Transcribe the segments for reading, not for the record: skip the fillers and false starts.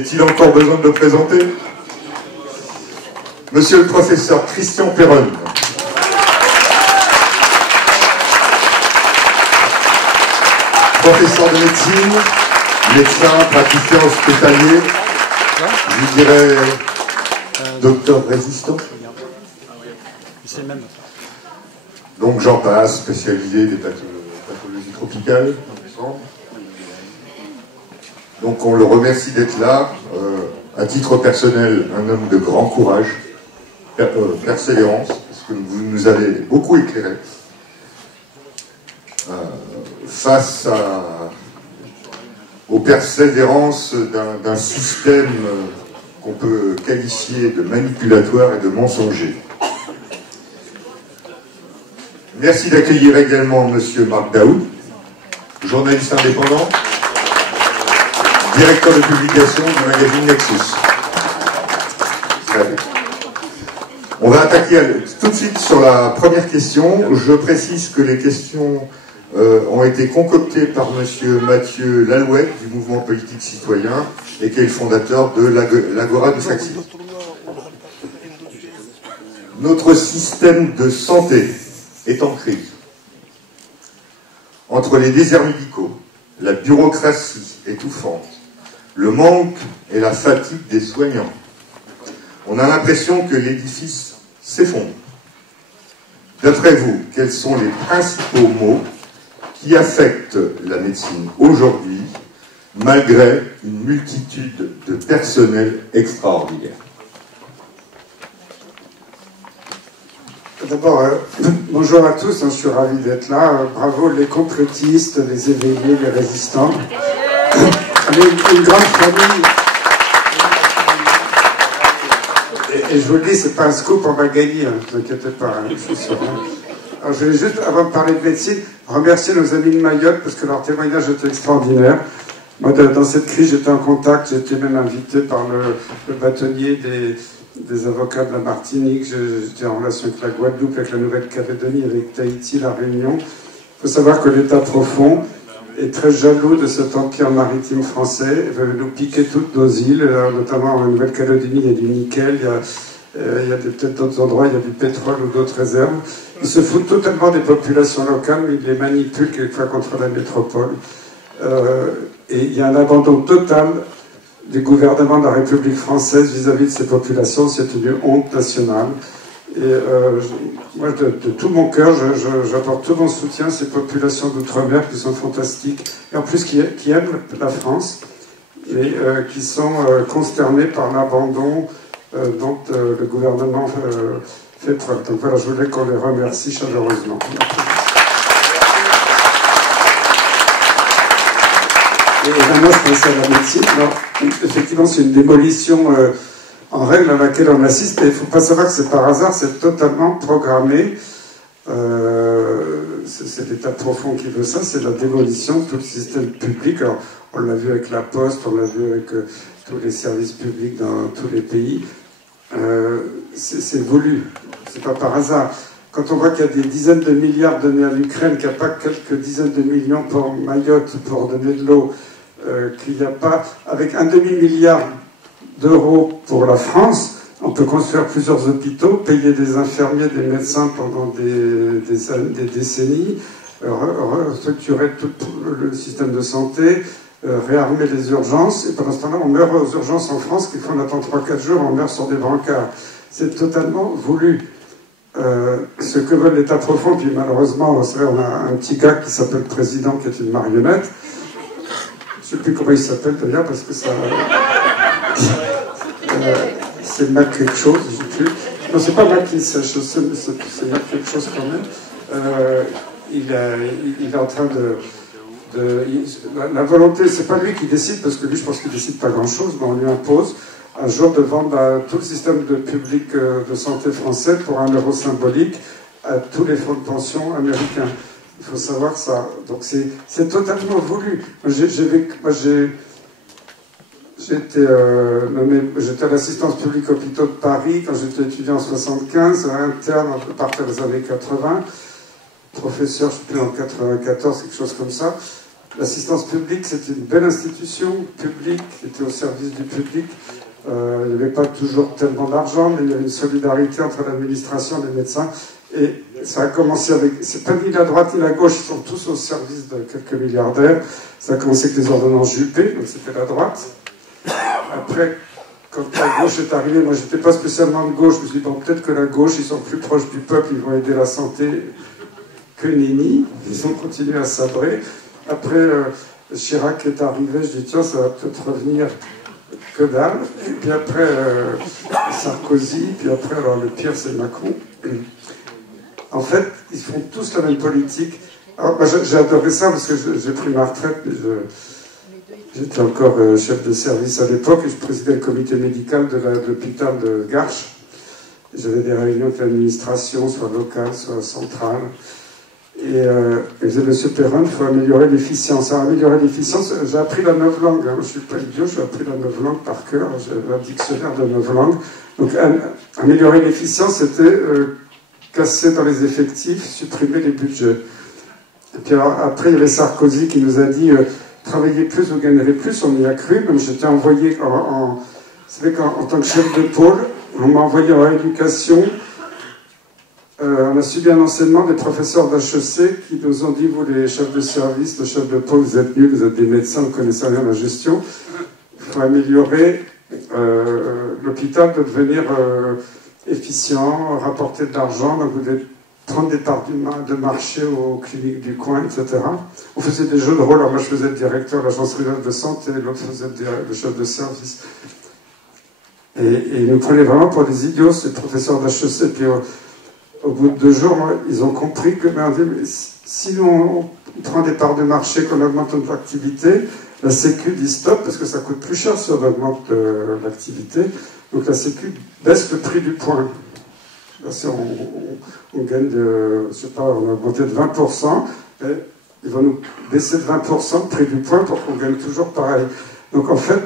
Est-il encore besoin de le présenter? Monsieur le professeur Christian Perron. Professeur de médecine, médecin, praticien hospitalier, je dirais docteur résistant. Donc j'en passe, spécialisé des pathologies tropicales. Donc on le remercie d'être là. À titre personnel, un homme de grand courage, persévérance, parce que vous nous avez beaucoup éclairé. Face aux persévérances d'un système qu'on peut qualifier de manipulatoire et de mensonger. Merci d'accueillir également Monsieur Marc Daoud, journaliste indépendant, directeur de publication du magazine Nexus. On va attaquer tout de suite sur la première question. Je précise que les questions ont été concoctées par M. Mathieu Lalouette du mouvement politique citoyen et qui est le fondateur de l'Agora du Saxi. Notre système de santé est en crise. Entre les déserts médicaux, la bureaucratie étouffante, le manque et la fatigue des soignants, on a l'impression que l'édifice s'effondre. D'après vous, quels sont les principaux maux qui affectent la médecine aujourd'hui, malgré une multitude de personnels extraordinaires? D'abord, bonjour à tous, je suis ravi d'être là. Bravo les complotistes, les éveillés, les résistants. On est une grande famille. Et je vous le dis, c'est pas un scoop, on va gagner, ne vous inquiétez pas, je suis sûr. Alors, je vais juste, avant de parler de médecine, remercier nos amis de Mayotte, parce que leur témoignage était extraordinaire. Moi, dans cette crise, j'étais en contact, j'étais même invité par le bâtonnier des avocats de la Martinique, j'étais en relation avec la Guadeloupe, avec la Nouvelle-Calédonie, avec Tahiti, la Réunion. Il faut savoir que l'État profond est très jaloux de cet empire maritime français, il veut nous piquer toutes nos îles, notamment en Nouvelle-Calédonie, il y a du nickel, il y a peut-être d'autres endroits, il y a du pétrole ou d'autres réserves. Il se fout totalement des populations locales, mais il les manipule quelquefois contre la métropole. Et il y a un abandon total du gouvernement de la République française vis-à-vis de ces populations. C'est une honte nationale. Et moi, de tout mon cœur, j'apporte tout mon soutien à ces populations d'outre-mer qui sont fantastiques, et en plus qui aiment la France, et qui sont consternés par l'abandon dont le gouvernement fait preuve. Donc voilà, je voulais qu'on les remercie chaleureusement. Et maintenant, je pense à la médecine. Alors, effectivement, c'est une démolition en règle à laquelle on assiste, et il ne faut pas savoir que c'est par hasard, c'est totalement programmé. C'est l'État profond qui veut ça, c'est la démolition de tout le système public. Alors, on l'a vu avec la Poste, on l'a vu avec tous les services publics dans tous les pays. C'est voulu, c'est pas par hasard. Quand on voit qu'il y a des dizaines de milliards donnés à l'Ukraine, qu'il n'y a pas quelques dizaines de millions pour Mayotte pour donner de l'eau, qu'il n'y a pas, avec un demi-milliard d'euros pour la France, on peut construire plusieurs hôpitaux, payer des infirmiers, des médecins pendant des décennies, restructurer tout le système de santé, réarmer les urgences, et pendant ce temps-là, on meurt aux urgences en France, quelquefois on attend 3-4 jours, on meurt sur des brancards. C'est totalement voulu. Ce que veut l'État profond, puis malheureusement, vous savez, on a un petit gars qui s'appelle président, qui est une marionnette. Je ne sais plus comment il s'appelle d'ailleurs, parce que ça... c'est Mac quelque chose, je ne sais plus. Non, c'est pas Mac qui sèche, c'est Mac quelque chose quand même. Il est en train la volonté, c'est pas lui qui décide, parce que lui, je pense qu'il décide pas grand-chose, mais on lui impose un jour de vendre tout le système public de santé français pour 1 euro symbolique à tous les fonds de pension américains. Il faut savoir ça. Donc c'est totalement voulu. J'étais à l'assistance publique hôpitaux de Paris quand j'étais étudiant en 75, interne à partir des années 80, professeur, je sais plus, en 94, quelque chose comme ça. L'assistance publique, c'était une belle institution publique, qui était au service du public. Il n'y avait pas toujours tellement d'argent, mais il y avait une solidarité entre l'administration et les médecins. Et ça a commencé avec... C'est pas ni la droite ni la gauche, ils sont tous au service de quelques milliardaires. Ça a commencé avec les ordonnances Juppé, donc c'était la droite. Après, quand la gauche est arrivée, moi j'étais pas spécialement de gauche, je me suis dit, bon, peut-être que la gauche, ils sont plus proches du peuple, ils vont aider la santé que Nini. Ils ont continué à sabrer. Après, Chirac est arrivé, je dis, tiens, ça va peut-être revenir... que dalle. Et puis après, Sarkozy, puis après, alors le pire, c'est Macron. En fait, ils font tous la même politique. Alors, moi, j'ai adoré ça parce que j'ai pris ma retraite, mais j'étais encore chef de service à l'époque et je présidais le comité médical de l'hôpital de Garches. J'avais des réunions avec l'administration, soit locale, soit centrale. Et je disais, Monsieur Perrin, il faut améliorer l'efficience. Alors, améliorer l'efficience, j'ai appris la novlangue. Hein. Je ne suis pas idiot, j'ai appris la novlangue par cœur. J'ai un dictionnaire de novlangue. Donc, améliorer l'efficience, c'était casser dans les effectifs, supprimer les budgets. Et puis alors, après, il y avait Sarkozy qui nous a dit travaillez plus, vous gagnerez plus. On y a cru. Même j'étais envoyé vous savez qu'en tant que chef de pôle, on m'a envoyé en rééducation. On a subi un enseignement des professeurs d'HEC qui nous ont dit, vous les chefs de service, le chef de pôle, vous êtes nuls, vous êtes des médecins, vous ne connaissez rien à la gestion. Il faut améliorer l'hôpital, de devenir efficient, rapporter de l'argent, donc vous devez prendre des parts de marché aux cliniques du coin, etc. On faisait des jeux de rôle. Alors moi, je faisais le directeur de l'agence régionale de santé, l'autre faisait le chef de service. Et ils nous prenaient vraiment pour des idiots, ces professeurs d'HEC. Puis au bout de 2 jours, ils ont compris que si on prend des parts de marché, qu'on augmente notre activité, la Sécu dit stop parce que ça coûte plus cher si on augmente l'activité. Donc la Sécu baisse le prix du point. Là, si on gagne je sais pas, on a augmenté de 20%, et ils vont nous baisser de 20% le prix du point pour qu'on gagne toujours pareil. Donc en fait,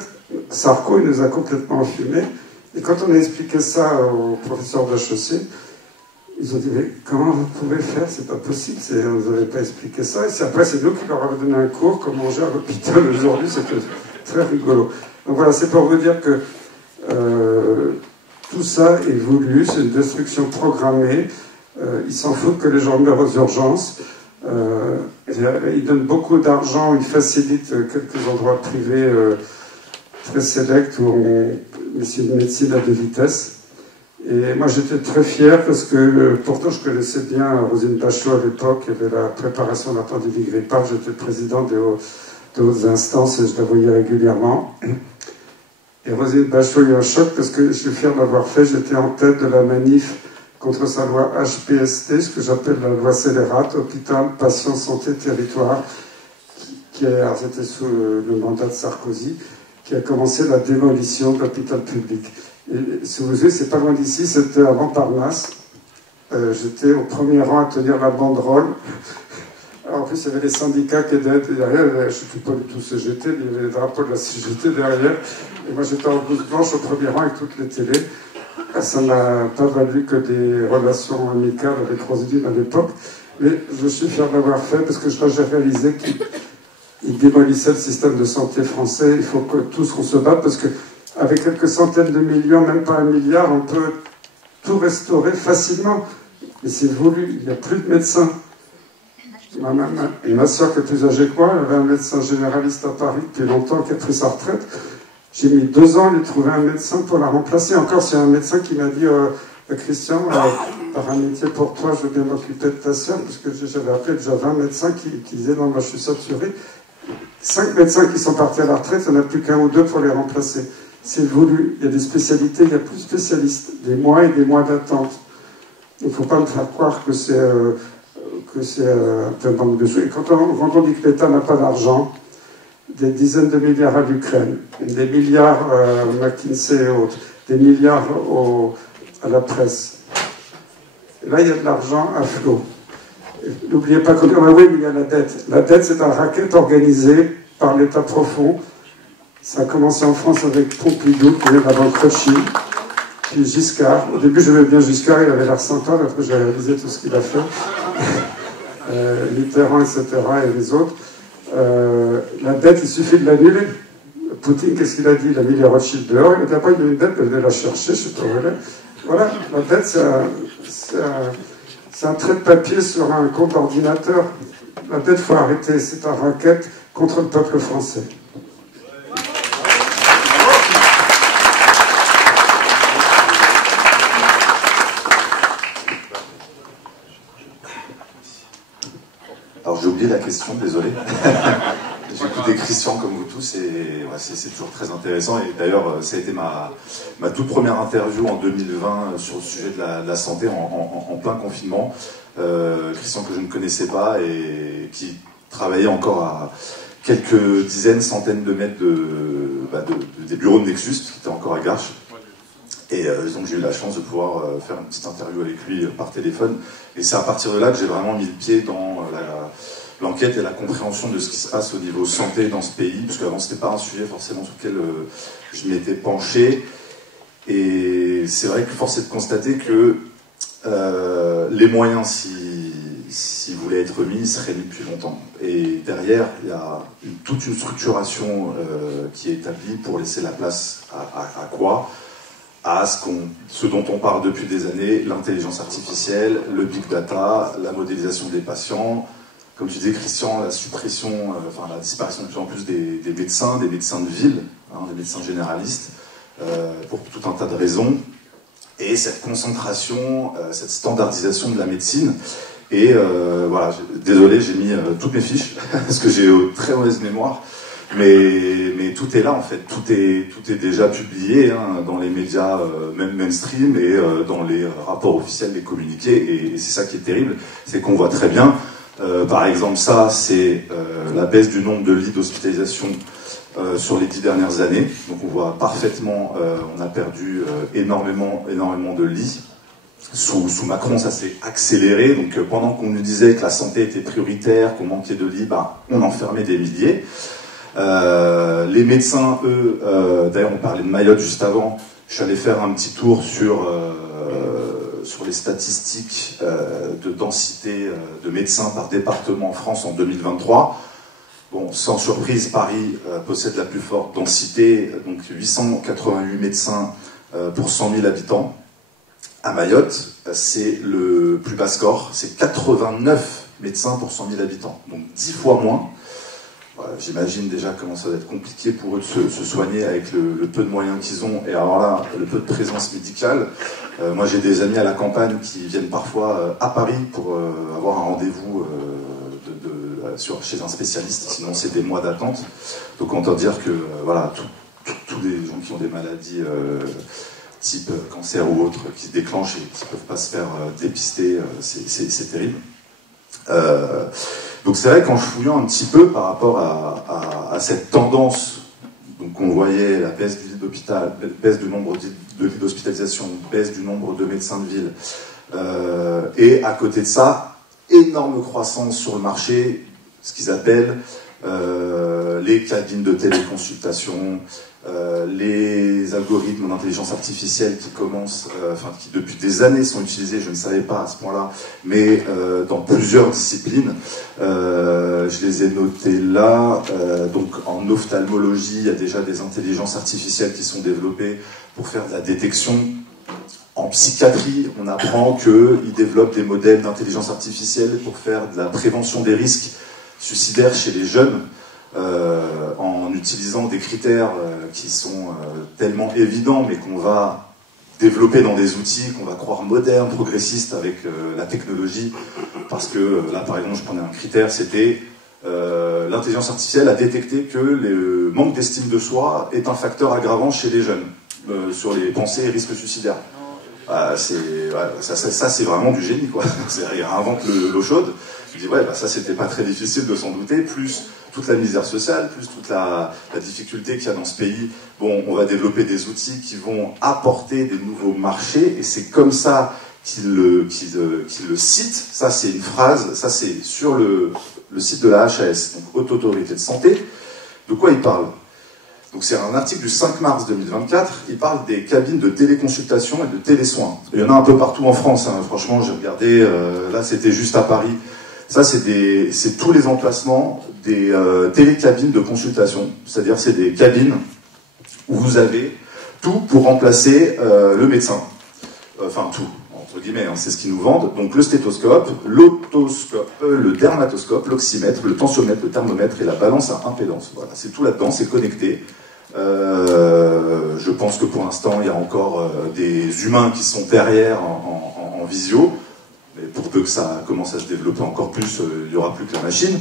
Sarko, il nous a complètement enfumés. Et quand on a expliqué ça aux professeurs d'HEC, ils ont dit, mais comment vous pouvez faire? C'est pas possible, on ne nous avait pas expliqué ça. Et après, c'est nous qui leur avons donné un cours, comment on gère l'hôpital aujourd'hui, c'était très rigolo. Donc voilà, c'est pour vous dire que tout ça est voulu, c'est une destruction programmée. Ils s'en foutent que les gens meurent aux urgences. Ils donnent beaucoup d'argent, ils facilitent quelques endroits privés très sélects mais c'est une médecine à 2 vitesses. Et moi, j'étais très fier parce que, pourtant, je connaissais bien Roselyne Bachelot à l'époque. Il y avait la préparation de la pandémie grippale. J'étais président des hautes instances et je la voyais régulièrement. Et Roselyne Bachelot a eu un choc parce que je suis fier d'avoir fait. J'étais en tête de la manif contre sa loi HPST, ce que j'appelle la loi scélérate, Hôpital, Patient, Santé, Territoire, alors c'était sous le mandat de Sarkozy, qui a commencé la démolition de l'hôpital public. Et si vous voulez, c'est pas loin d'ici, c'était à Montparnasse. J'étais au premier rang à tenir la banderole. Alors, en plus, il y avait les syndicats qui étaient derrière. Je ne suis pas du tout CGT, mais il y avait les drapeaux de la CGT derrière. Et moi, j'étais en blouse blanche au premier rang avec toutes les télés. Ça n'a pas valu que des relations amicales avec Roselyne à l'époque. Mais je suis fier d'avoir fait parce que j'ai réalisé qu'il démolissait le système de santé français. Il faut que tous qu'on se batte parce que avec quelques centaines de millions, même pas 1 milliard, on peut tout restaurer facilement. Mais c'est voulu, il n'y a plus de médecins. Ma soeur qui est plus âgée que moi, elle avait un médecin généraliste à Paris depuis longtemps qui a pris sa retraite. J'ai mis 2 ans à lui trouver un médecin pour la remplacer. Encore, c'est un médecin qui m'a dit Christian, par amitié pour toi, je veux bien m'occuper de ta soeur, parce que j'avais appelé déjà 20 médecins qui disaient non, moi je suis saturé. 5 médecins qui sont partis à la retraite, il n'y en a plus qu'un ou 2 pour les remplacer. C'est voulu. Il y a des spécialités, il y a plus de spécialistes. Des mois et des mois d'attente. Il ne faut pas me faire croire que c'est un peu manque de choses. Et quand on dit que l'État n'a pas d'argent, des dizaines de milliards à l'Ukraine, des milliards à McKinsey et autres, des milliards à la presse. Et là, il y a de l'argent à flot. N'oubliez pas qu'on dit, ah oui, mais il y a la dette. La dette, c'est un racket organisé par l'État profond. Ça a commencé en France avec Pompidou, qui venait de la banque Rothschild, puis Giscard. Au début, j'aimais bien Giscard, il avait l'air sympa, après j'ai réalisé tout ce qu'il a fait. Mitterrand, etc., et les autres. La dette, il suffit de l'annuler. Poutine, qu'est-ce qu'il a dit? Il a mis les Rothschild dehors, il a dit après, il y a une dette, venez la chercher, je sais pas où elle est. Voilà, la dette, c'est un trait de papier sur un compte ordinateur. La dette, il faut arrêter, c'est un racket contre le peuple français. Alors j'ai oublié la question, désolé. J'ai écouté Christian comme vous tous et ouais, c'est toujours très intéressant. Et d'ailleurs, ça a été ma toute première interview en 2020 sur le sujet de la santé en plein confinement. Christian que je ne connaissais pas et qui travaillait encore à quelques dizaines, centaines de mètres des bureaux de Nexus, qui étaient encore à Garches. Et donc j'ai eu la chance de pouvoir faire une petite interview avec lui par téléphone. Et c'est à partir de là que j'ai vraiment mis le pied dans l'enquête et la compréhension de ce qui se passe au niveau santé dans ce pays, parce qu'avant c'était pas un sujet forcément sur lequel je m'étais penché. Et c'est vrai que force est de constater que les moyens, s'ils voulaient être mis, ils seraient mis depuis longtemps. Et derrière, il y a toute une structuration qui est établie pour laisser la place à quoi? À ce dont on parle depuis des années, l'intelligence artificielle, le big data, la modélisation des patients, comme tu disais Christian, la suppression, la disparition de plus en plus des médecins de ville, des médecins généralistes, pour tout un tas de raisons, et cette concentration, cette standardisation de la médecine. Et voilà, désolé, j'ai mis toutes mes fiches, parce que j'ai très mauvaise mémoire. Mais tout est là en fait, tout est déjà publié dans les médias même mainstream et dans les rapports officiels, les communiqués, et c'est ça qui est terrible, c'est qu'on voit très bien, par exemple ça c'est la baisse du nombre de lits d'hospitalisation sur les 10 dernières années, donc on voit parfaitement, on a perdu énormément de lits. Sous Macron, ça s'est accéléré, donc pendant qu'on nous disait que la santé était prioritaire, qu'on manquait de lits, on en fermait des milliers. Les médecins, eux, d'ailleurs on parlait de Mayotte juste avant, je suis allé faire un petit tour sur les statistiques de densité de médecins par département en France en 2023. Bon, sans surprise, Paris possède la plus forte densité, donc 888 médecins pour 100 000 habitants. À Mayotte, c'est le plus bas score, c'est 89 médecins pour 100 000 habitants, donc 10 fois moins. J'imagine déjà comment ça va être compliqué pour eux de se soigner avec le peu de moyens qu'ils ont, et alors là, le peu de présence médicale. Moi j'ai des amis à la campagne qui viennent parfois à Paris pour avoir un rendez-vous chez un spécialiste, sinon c'est des mois d'attente. Donc on entend dire que voilà, tous les gens qui ont des maladies type cancer ou autres qui se déclenchent et qui ne peuvent pas se faire dépister, c'est terrible. Donc c'est vrai qu'en fouillant un petit peu par rapport à cette tendance, donc on voyait la baisse du lit d'hôpital, baisse du nombre de lits d'hospitalisation, baisse du nombre de médecins de ville, et à côté de ça, énorme croissance sur le marché, ce qu'ils appellent les cabines de téléconsultation, les algorithmes d'intelligence artificielle qui commencent, qui depuis des années sont utilisés, je ne savais pas à ce point-là, mais dans plusieurs disciplines. Je les ai notés là. Donc en ophtalmologie, il y a déjà des intelligences artificielles qui sont développées pour faire de la détection. En psychiatrie, on apprend qu'ils développent des modèles d'intelligence artificielle pour faire de la prévention des risques suicidaires chez les jeunes, en utilisant des critères qui sont tellement évidents, mais qu'on va développer dans des outils qu'on va croire modernes, progressistes avec la technologie. Parce que là, par exemple, je prenais un critère, c'était l'intelligence artificielle a détecté que le manque d'estime de soi est un facteur aggravant chez les jeunes sur les pensées et risques suicidaires. Ça c'est vraiment du génie, quoi. Il réinvente l'eau chaude. Je dis ça c'était pas très difficile de s'en douter, plus toute la misère sociale, plus toute la difficulté qu'il y a dans ce pays. Bon, on va développer des outils qui vont apporter des nouveaux marchés, et c'est comme ça qu'il le cite. Ça c'est une phrase, ça c'est sur le site de la HAS, donc Haute Autorité de Santé. De quoi il parle? Donc c'est un article du 5 mars 2024, il parle des cabines de téléconsultation et de télésoins. Il y en a un peu partout en France, franchement j'ai regardé, là c'était juste à Paris. Ça c'est tous les emplacements des télécabines de consultation, c'est-à-dire c'est des cabines où vous avez tout pour remplacer le médecin. Enfin tout, entre guillemets, hein, c'est ce qu'ils nous vendent. Donc le stéthoscope, l'otoscope, le dermatoscope, l'oxymètre, le tensiomètre, le thermomètre et la balance à impédance. Voilà, c'est tout là-dedans, c'est connecté. Je pense que pour l'instant, il y a encore des humains qui sont derrière en visio. Mais pour peu que ça commence à se développer encore plus, il n'y aura plus que la machine.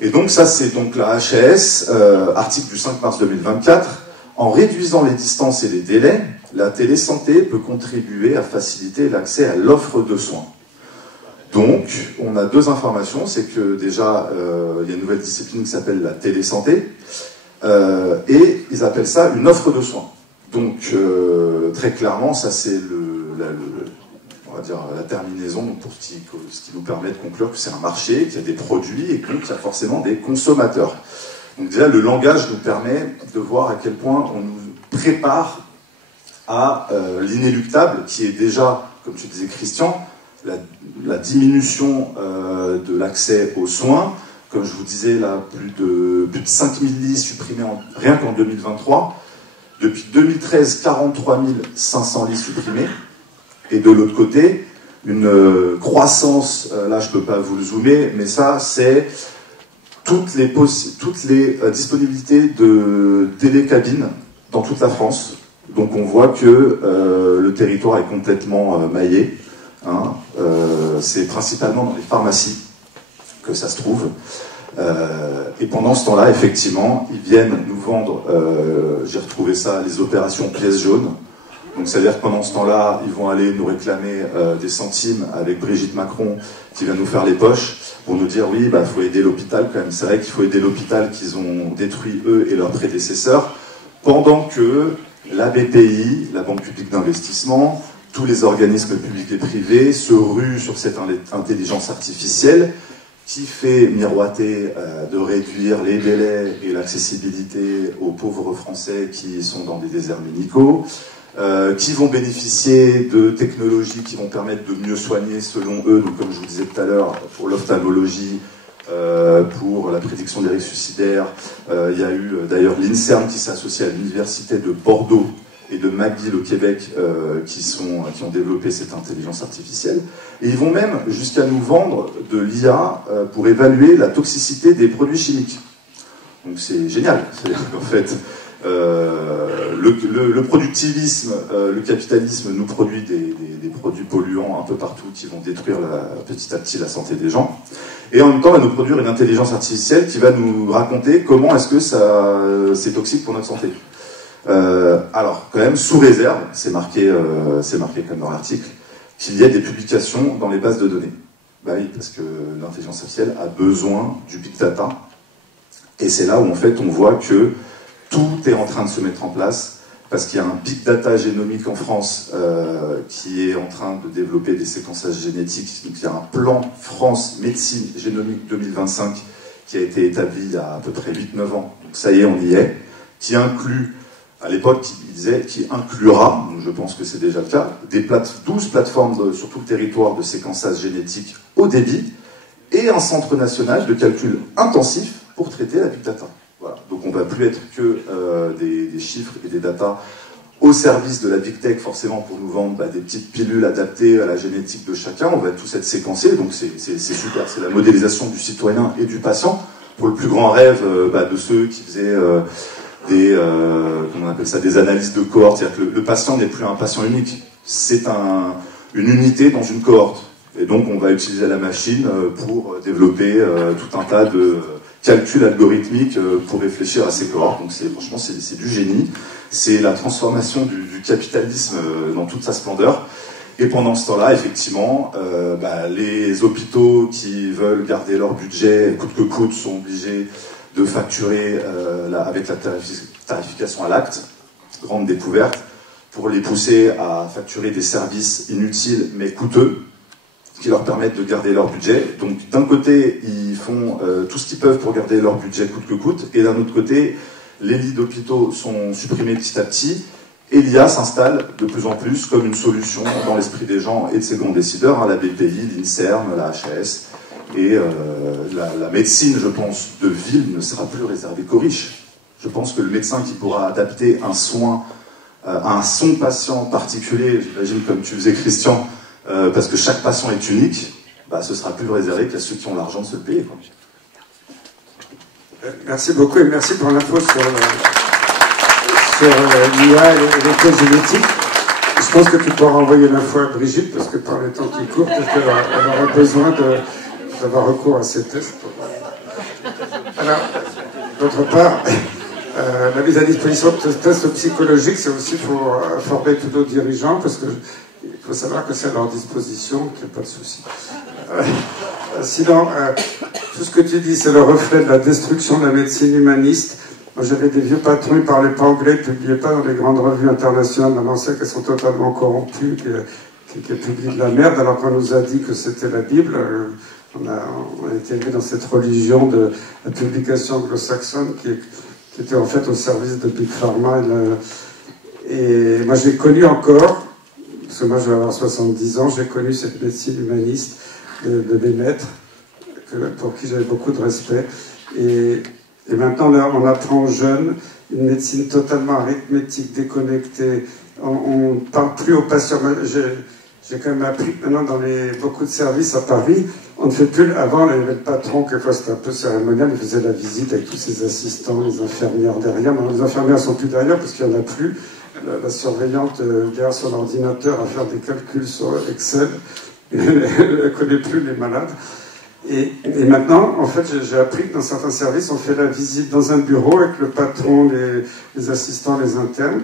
Et donc ça, c'est donc la HAS, article du 5 mars 2024. En réduisant les distances et les délais, la télésanté peut contribuer à faciliter l'accès à l'offre de soins. Donc, on a deux informations. C'est que déjà, il y a une nouvelle discipline qui s'appelle la télésanté. Et ils appellent ça une offre de soins. Donc, très clairement, ça c'est on va dire la terminaison pour ce qui nous permet de conclure que c'est un marché, qu'il y a des produits et qu'il y a forcément des consommateurs. Donc déjà, le langage nous permet de voir à quel point on nous prépare à l'inéluctable, qui est déjà, comme tu disais Christian, la diminution de l'accès aux soins. Comme je vous disais, là, plus de 5000 lits supprimés rien qu'en 2023. Depuis 2013, 43 500 lits supprimés. Et de l'autre côté, une croissance, là je ne peux pas vous le zoomer, mais ça c'est toutes les disponibilités de télécabines dans toute la France. Donc on voit que le territoire est complètement maillé. Hein. C'est principalement dans les pharmacies que ça se trouve. Et pendant ce temps-là, effectivement, ils viennent nous vendre, j'ai retrouvé ça, les opérations pièces jaunes. Donc c'est-à-dire que pendant ce temps-là, ils vont aller nous réclamer des centimes avec Brigitte Macron qui va nous faire les poches pour nous dire oui, bah faut aider l'hôpital quand même. C'est vrai qu'il faut aider l'hôpital qu'ils ont détruit eux et leurs prédécesseurs, pendant que la BPI, la Banque publique d'investissement, tous les organismes publics et privés se ruent sur cette intelligence artificielle qui fait miroiter de réduire les délais et l'accessibilité aux pauvres Français qui sont dans des déserts médicaux, qui vont bénéficier de technologies qui vont permettre de mieux soigner selon eux, donc comme je vous disais tout à l'heure, pour l'ophtalmologie, pour la prédiction des risques suicidaires. Il y a eu d'ailleurs l'INSERM qui s'associe à l'université de Bordeaux et de McGill au Québec qui ont développé cette intelligence artificielle. Et ils vont même jusqu'à nous vendre de l'IA pour évaluer la toxicité des produits chimiques. Donc c'est génial. En fait, le productivisme, le capitalisme nous produit des produits polluants un peu partout qui vont détruire petit à petit la santé des gens. Et en même temps, va nous produire une intelligence artificielle qui va nous raconter comment est-ce que c'est toxique pour notre santé. Alors, quand même, sous réserve, c'est marqué comme dans l'article, qu'il y ait des publications dans les bases de données. Bah oui, parce que l'intelligence artificielle a besoin du big data. Et c'est là où, en fait, on voit que tout est en train de se mettre en place, parce qu'il y a un big data génomique en France qui est en train de développer des séquençages génétiques. Donc il y a un plan France Médecine Génomique 2025 qui a été établi il y a à peu près 8-9 ans. Donc ça y est, on y est. Qui inclut, à l'époque, il disait, qui inclura, donc je pense que c'est déjà le cas, 12 plateformes sur tout le territoire de séquençage génétique haut débit et un centre national de calcul intensif pour traiter la big data. Voilà. Donc on ne va plus être que des chiffres et des datas au service de la big tech, forcément pour nous vendre des petites pilules adaptées à la génétique de chacun. On va tous être séquencés, donc c'est super. C'est la modélisation du citoyen et du patient pour le plus grand rêve de ceux qui faisaient comment on appelle ça, des analyses de cohorte. C'est-à-dire que le patient n'est plus un patient unique, c'est une unité dans une cohorte. Et donc on va utiliser la machine pour développer tout un tas de calcul algorithmique pour réfléchir à ces cohortes. Donc franchement c'est du génie, c'est la transformation du capitalisme dans toute sa splendeur. Et pendant ce temps-là, effectivement, les hôpitaux qui veulent garder leur budget coûte que coûte sont obligés de facturer avec la tarification à l'acte, grande découverte, pour les pousser à facturer des services inutiles mais coûteux, qui leur permettent de garder leur budget. Donc d'un côté, ils font tout ce qu'ils peuvent pour garder leur budget coûte que coûte, et d'un autre côté, les lits d'hôpitaux sont supprimés petit à petit, et l'IA s'installe de plus en plus comme une solution dans l'esprit des gens et de ces grands décideurs, la BPI, l'INSERM, la HAS. Et la médecine, je pense, de ville ne sera plus réservée qu'aux riches. Je pense que le médecin qui pourra adapter un soin à son patient particulier, j'imagine comme tu faisais Christian, parce que chaque patient est unique, bah, ce sera plus réservé qu'à ceux qui ont l'argent de se le payer, quoi. Merci beaucoup et merci pour l'info sur l'IA et les causes génétiques. Je pense que tu pourras envoyer l'info à Brigitte parce que par les temps qui courent, peut-être qu'elle aura besoin d'avoir recours à ces tests. Alors, d'autre part, la mise à disposition de tests psychologiques, c'est aussi pour former tous nos dirigeants parce qu'il faut savoir que c'est à leur disposition, qu'il n'y a pas de souci. Sinon, tout ce que tu dis, c'est le reflet de la destruction de la médecine humaniste. Moi, j'avais des vieux patrons, ils ne parlaient pas anglais, ils ne publiaient pas dans les grandes revues internationales. Maintenant, on sait qu'elles sont totalement corrompues, qu'elles publient de la merde, alors qu'on nous a dit que c'était la Bible. On a été élevé dans cette religion de la publication anglo-saxonne qui était en fait au service de Big Pharma. Et moi, j'ai connu encore, parce que moi, je vais avoir 70 ans, j'ai connu cette médecine humaniste de mes maîtres, pour qui j'avais beaucoup de respect. Et maintenant, là, on apprend aux jeunes une médecine totalement arithmétique, déconnectée. On ne parle plus aux patients. J'ai quand même appris que maintenant, dans beaucoup de services à Paris, on ne fait plus... Avant, il y avait le patron, quelquefois c'était un peu cérémonial, il faisait la visite avec tous ses assistants, les infirmières derrière. Maintenant, les infirmières ne sont plus derrière parce qu'il n'y en a plus. La surveillante derrière son ordinateur à faire des calculs sur Excel. Elle ne connaît plus les malades. Et maintenant, en fait, j'ai appris que dans certains services, on fait la visite dans un bureau avec le patron, les assistants, les internes.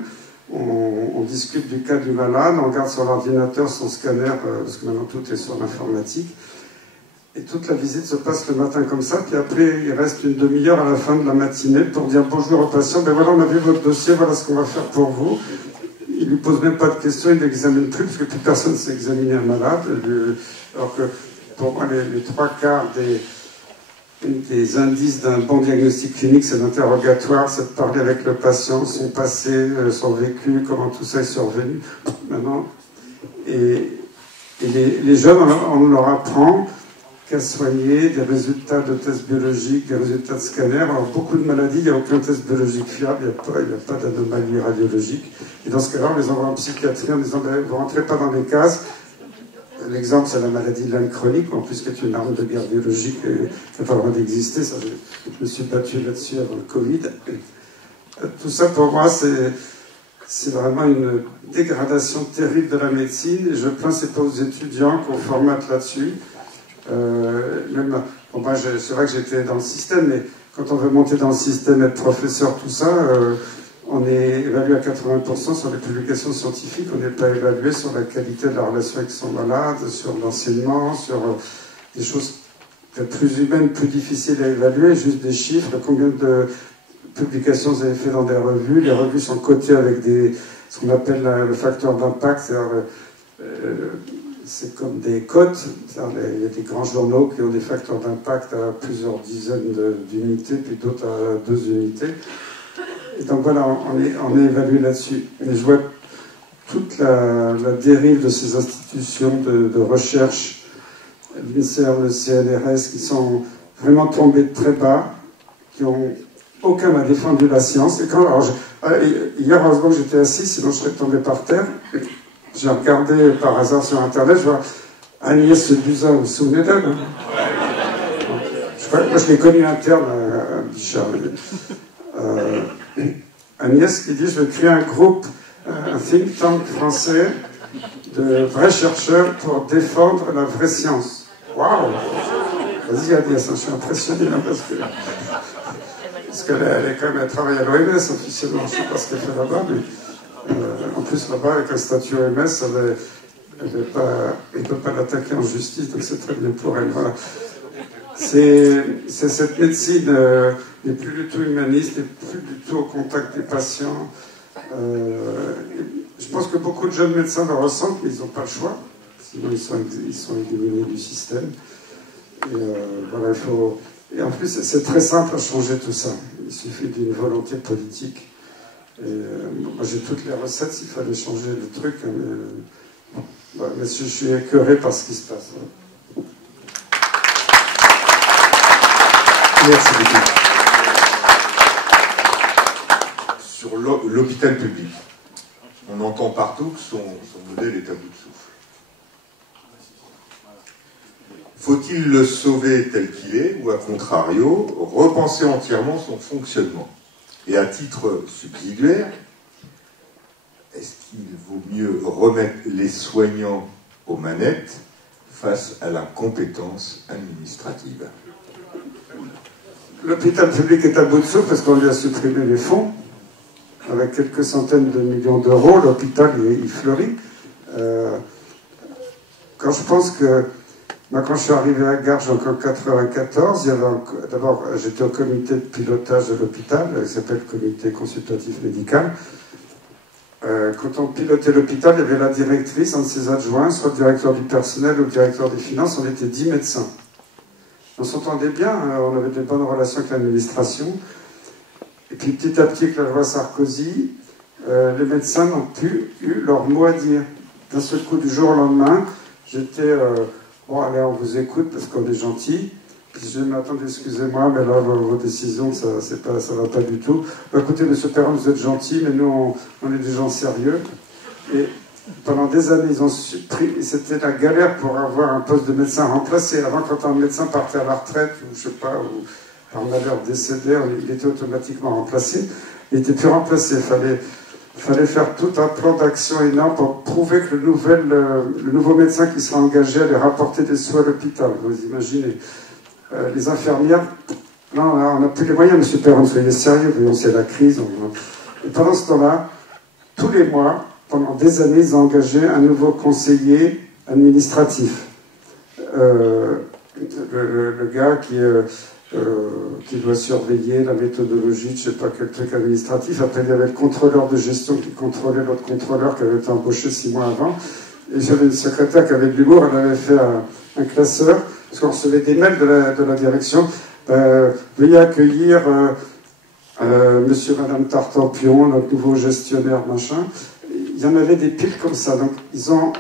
On discute du cas du malade, on regarde sur l'ordinateur son scanner, parce que maintenant tout est sur l'informatique. Et toute la visite se passe le matin comme ça, puis après, il reste une demi-heure à la fin de la matinée pour dire bonjour au patient. Ben voilà, on a vu votre dossier, voilà ce qu'on va faire pour vous. Il ne lui pose même pas de questions, il ne l'examine plus, parce que plus personne ne sait examiner un malade. Alors que pour moi, les trois quarts des indices d'un bon diagnostic clinique, c'est l'interrogatoire, c'est de parler avec le patient, son passé, son vécu, comment tout ça est survenu. Maintenant, et les jeunes, on leur apprend qu'à soigner, des résultats de tests biologiques, des résultats de scanner. Alors, beaucoup de maladies, il n'y a aucun test biologique fiable, il n'y a pas d'anomalie radiologique. Et dans ce cas-là, on les envoie en psychiatrie en disant, ben, vous ne rentrez pas dans les cases. L'exemple, c'est la maladie de Lyme chronique, en plus qui est une arme de guerre biologique qui n'a pas le droit d'exister. Ça, je me suis battu là-dessus avant le Covid. Tout ça, pour moi, c'est vraiment une dégradation terrible de la médecine. Et je plains, c'est pas aux étudiants qu'on formate là-dessus. Bon, moi, c'est vrai que j'étais dans le système, mais quand on veut monter dans le système, être professeur, tout ça, on est évalué à 80% sur les publications scientifiques, on n'est pas évalué sur la qualité de la relation avec son malade, sur l'enseignement, sur des choses peut-être plus humaines, plus difficiles à évaluer, juste des chiffres, combien de publications vous avez fait dans des revues, les revues sont cotées avec ce qu'on appelle le facteur d'impact, c'est-à-dire c'est comme des cotes, il y a des grands journaux qui ont des facteurs d'impact à plusieurs dizaines d'unités, puis d'autres à 2 unités. Et donc voilà, on est évalué là-dessus. Mais je vois toute la dérive de ces institutions de recherche, l'INSERM, le CNRS, qui sont vraiment tombés de très bas, qui ont aucun n'a défendu la science. Et hier, heureusement que j'étais assis, sinon je serais tombé par terre. J'ai regardé par hasard sur Internet, je vois Agnès Buzyn, vous vous souvenez d'elle, hein? Moi, je l'ai connue interne à Bichard. Agnès qui dit, je vais créer un groupe, un think tank français de vrais chercheurs pour défendre la vraie science. Waouh! Vas-y Agnès, je suis impressionné là, parce qu'elle est quand même, elle travaille à l'OMS officiellement, je ne sais pas ce qu'elle fait là-bas, mais en plus là-bas avec un statut OMS, elle ne peut pas l'attaquer en justice, donc c'est très bien pour elle. Voilà. C'est cette médecine n'est plus du tout humaniste, n'est plus du tout au contact des patients. Je pense que beaucoup de jeunes médecins le ressentent, mais ils n'ont pas le choix, sinon ils sont éliminés du système. Et voilà, et en plus, c'est très simple à changer tout ça. Il suffit d'une volonté politique. Et, moi, j'ai toutes les recettes s'il fallait changer le truc. Mais je suis écœuré par ce qui se passe. Merci beaucoup. Sur l'hôpital public, on entend partout que son modèle est à bout de souffle. Faut-il le sauver tel qu'il est, ou à contrario, repenser entièrement son fonctionnement? Et à titre subsidiaire, est-ce qu'il vaut mieux remettre les soignants aux manettes face à la compétence administrative? L'hôpital public est à bout de souffle parce qu'on lui a supprimé les fonds. Avec quelques centaines de millions d'euros, l'hôpital, il fleurit. Quand je pense que... Moi, quand je suis arrivé à Garches en 1994, d'abord, j'étais au comité de pilotage de l'hôpital, qui s'appelle le comité consultatif médical. Quand on pilotait l'hôpital, il y avait la directrice, un de ses adjoints, soit le directeur du personnel ou le directeur des finances, on était 10 médecins. On s'entendait bien, on avait de bonnes relations avec l'administration. Et puis petit à petit, avec la loi Sarkozy, les médecins n'ont plus eu leur mot à dire. D'un seul coup, du jour au lendemain, j'étais... bon, allez, on vous écoute parce qu'on est gentil. Puis je dis, mais attendez, excusez-moi, mais là, vos décisions, ça va pas du tout. Bah, écoutez, monsieur Perron, vous êtes gentil, mais nous, on est des gens sérieux. Et pendant des années, ils ont supprimé. C'était la galère pour avoir un poste de médecin remplacé. Avant, quand un médecin partait à la retraite, ou je sais pas, ou par malheur décédé, il était automatiquement remplacé. Il n'était plus remplacé. Il fallait faire tout un plan d'action énorme pour prouver que le nouveau médecin qui sera engagé allait rapporter des soins à l'hôpital. Vous imaginez. Les infirmières, non, on n'a plus les moyens, monsieur Perron, soyez sérieux, c'est la crise. Et pendant ce temps-là, tous les mois, pendant des années, ils ont engagé un nouveau conseiller administratif. Le gars qui doit surveiller la méthodologie de je ne sais pas quel truc administratif. Après, il y avait le contrôleur de gestion qui contrôlait l'autre contrôleur qui avait été embauché 6 mois avant. Et j'avais une secrétaire qui avait de l'humour, elle avait fait un classeur, parce qu'on recevait des mails de la direction. Veuillez accueillir monsieur et madame Tartampion, notre nouveau gestionnaire, machin. Il y en avait des piles comme ça. Donc, ils ont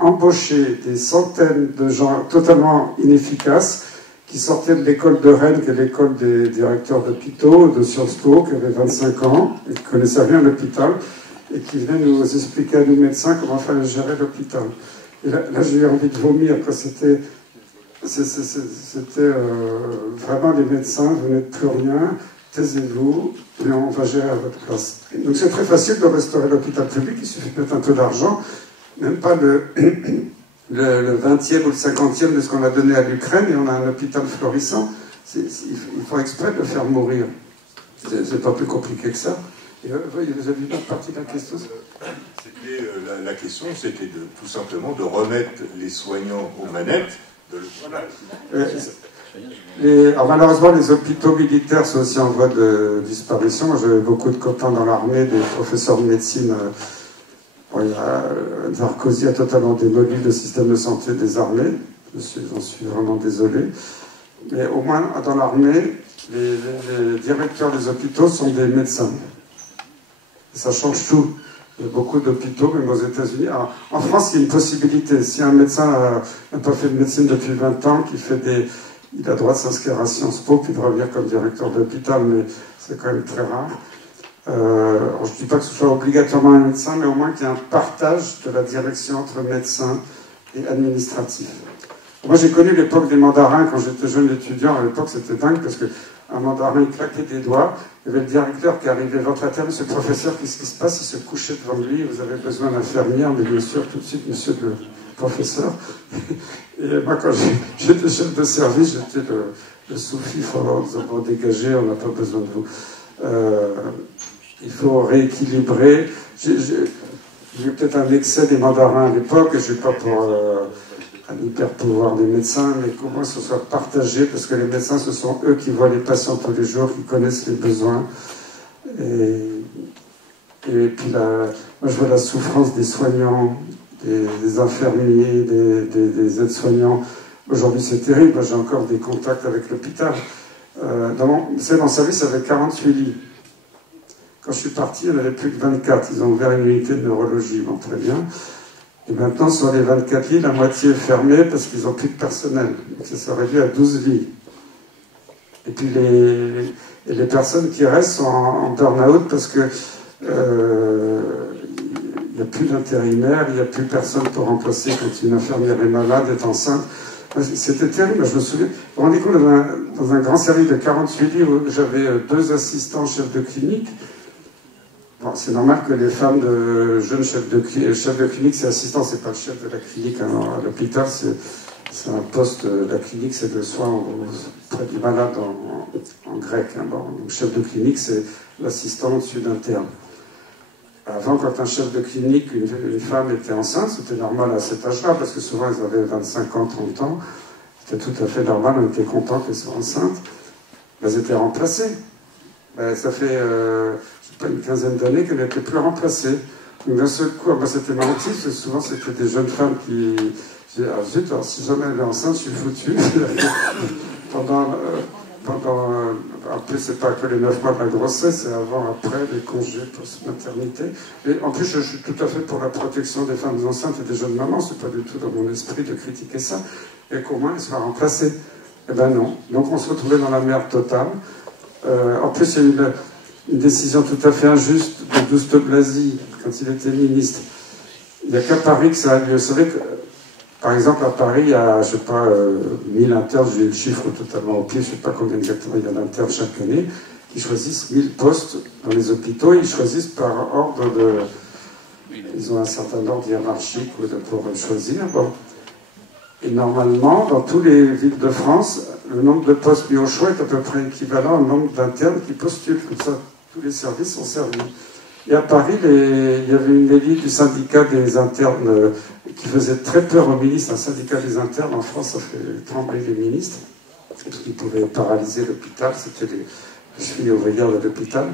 embauché des centaines de gens totalement inefficaces qui sortaient de l'école de Rennes, qui est l'école des directeurs d'hôpitaux, de Sciences Po, qui avaient 25 ans, et qui ne connaissaient rien à l'hôpital, et qui venaient nous expliquer à nous médecins comment fallait gérer l'hôpital. Et là j'ai eu envie de vomir, quoi. C'était vraiment les médecins, vous n'êtes plus rien, taisez-vous, et on va gérer à votre place. Donc c'est très facile de restaurer l'hôpital public, il suffit de mettre un peu d'argent, même pas le 20e ou le 50e de ce qu'on a donné à l'Ukraine, et on a un hôpital florissant. Il faut exprès de le faire mourir. C'est pas plus compliqué que ça. Et, vous avez une autre partie de la question? La question, c'était tout simplement de remettre les soignants aux manettes. Alors malheureusement, les hôpitaux militaires sont aussi en voie de disparition. Moi, j'avais beaucoup de copains dans l'armée, des professeurs de médecine. Sarkozy a totalement démoli le système de santé des armées. J'en suis vraiment désolé. Mais au moins, dans l'armée, les directeurs des hôpitaux sont des médecins. Et ça change tout. Il y a beaucoup d'hôpitaux, même aux États-Unis. En France, il y a une possibilité. Si un médecin n'a pas fait de médecine depuis 20 ans, il a le droit de s'inscrire à Sciences Po, puis de revenir comme directeur d'hôpital, mais c'est quand même très rare. Je ne dis pas que ce soit obligatoirement un médecin, mais au moins qu'il y ait un partage de la direction entre médecins et administratifs. Moi, j'ai connu l'époque des mandarins quand j'étais jeune étudiant. À l'époque, c'était dingue parce qu'un mandarin, il claquait des doigts. Il y avait le directeur qui arrivait devant la table. Monsieur le professeur, qu'est-ce qui se passe? Il se couchait devant lui. Vous avez besoin d'infirmière, mais bien sûr, tout de suite, monsieur le professeur. Et moi, quand j'étais chef de service, j'étais le sous-fifre. Nous avons dégagé, on n'a pas besoin de vous. Il faut rééquilibrer. J'ai eu peut-être un excès des mandarins à l'époque, et je ne suis pas pour un hyper pouvoir des médecins, mais comment ce soit partagé, parce que les médecins, ce sont eux qui voient les patients tous les jours, qui connaissent les besoins. Et puis, moi, je vois la souffrance des soignants, des infirmiers, des aides-soignants. Aujourd'hui, c'est terrible. J'ai encore des contacts avec l'hôpital. Mon service avait 48 lits. Quand je suis parti, il n'y en avait plus que 24. Ils ont ouvert une unité de neurologie, bon, très bien. Et maintenant, sur les 24 lits, la moitié est fermée parce qu'ils n'ont plus de personnel. Donc ça s'est réduit à 12 lits. Et puis les personnes qui restent sont en burn-out parce que il n'y a plus d'intérimaire, il n'y a plus personne pour remplacer quand une infirmière est malade, est enceinte. C'était terrible, je me souviens. Vous vous rendez compte, dans un grand service de 48 lits où j'avais 2 assistants chefs de clinique. Bon, c'est normal que les femmes de jeunes chefs de clinique, c'est assistant, c'est pas le chef de la clinique à l'hôpital, c'est un poste, la clinique, c'est le soin auprès du malade en grec. Hein. Bon, donc chef de clinique, c'est l'assistant au-dessus d'interne. Avant, quand un chef de clinique, une femme était enceinte, c'était normal à cet âge-là, parce que souvent ils avaient 25 ans, 30 ans. C'était tout à fait normal, on était content qu'elles soient enceintes. Elles étaient remplacées. Ça fait, je sais pas, une quinzaine d'années qu'elles n'étaient plus remplacées. Donc d'un seul coup, c'était marrant, parce que souvent c'était des jeunes femmes qui... Ah zut, alors si jamais elle est enceinte, je suis foutu. En plus, c'est pas que les 9 mois de la grossesse, c'est avant, après, les congés post-maternité. Et en plus, je suis tout à fait pour la protection des femmes enceintes et des jeunes mamans. C'est pas du tout dans mon esprit de critiquer ça. Et qu'au moins, elles soient remplacées. Eh ben non. Donc, on se retrouvait dans la merde totale. En plus, il y a eu une décision tout à fait injuste de Douste Blazy, quand il était ministre. Il n'y a qu'à Paris que ça a lieu. Vous savez que, par exemple, à Paris, il y a, je sais pas, 1000 internes, j'ai eu le chiffre totalement au pied, je ne sais pas combien exactement il y a d'internes chaque année, qui choisissent 1000 postes dans les hôpitaux, ils choisissent par ordre de... Ils ont un certain ordre hiérarchique pour choisir. Bon. Et normalement, dans toutes les villes de France, le nombre de postes mis au choix est à peu près équivalent au nombre d'internes qui postulent. Comme ça, tous les services sont servis. Et à Paris, il y avait une élite du syndicat des internes qui faisait très peur aux ministres. Un syndicat des internes en France, ça fait trembler les ministres, parce qu'ils pouvaient paralyser l'hôpital. C'était les chevilles ouvrières de l'hôpital.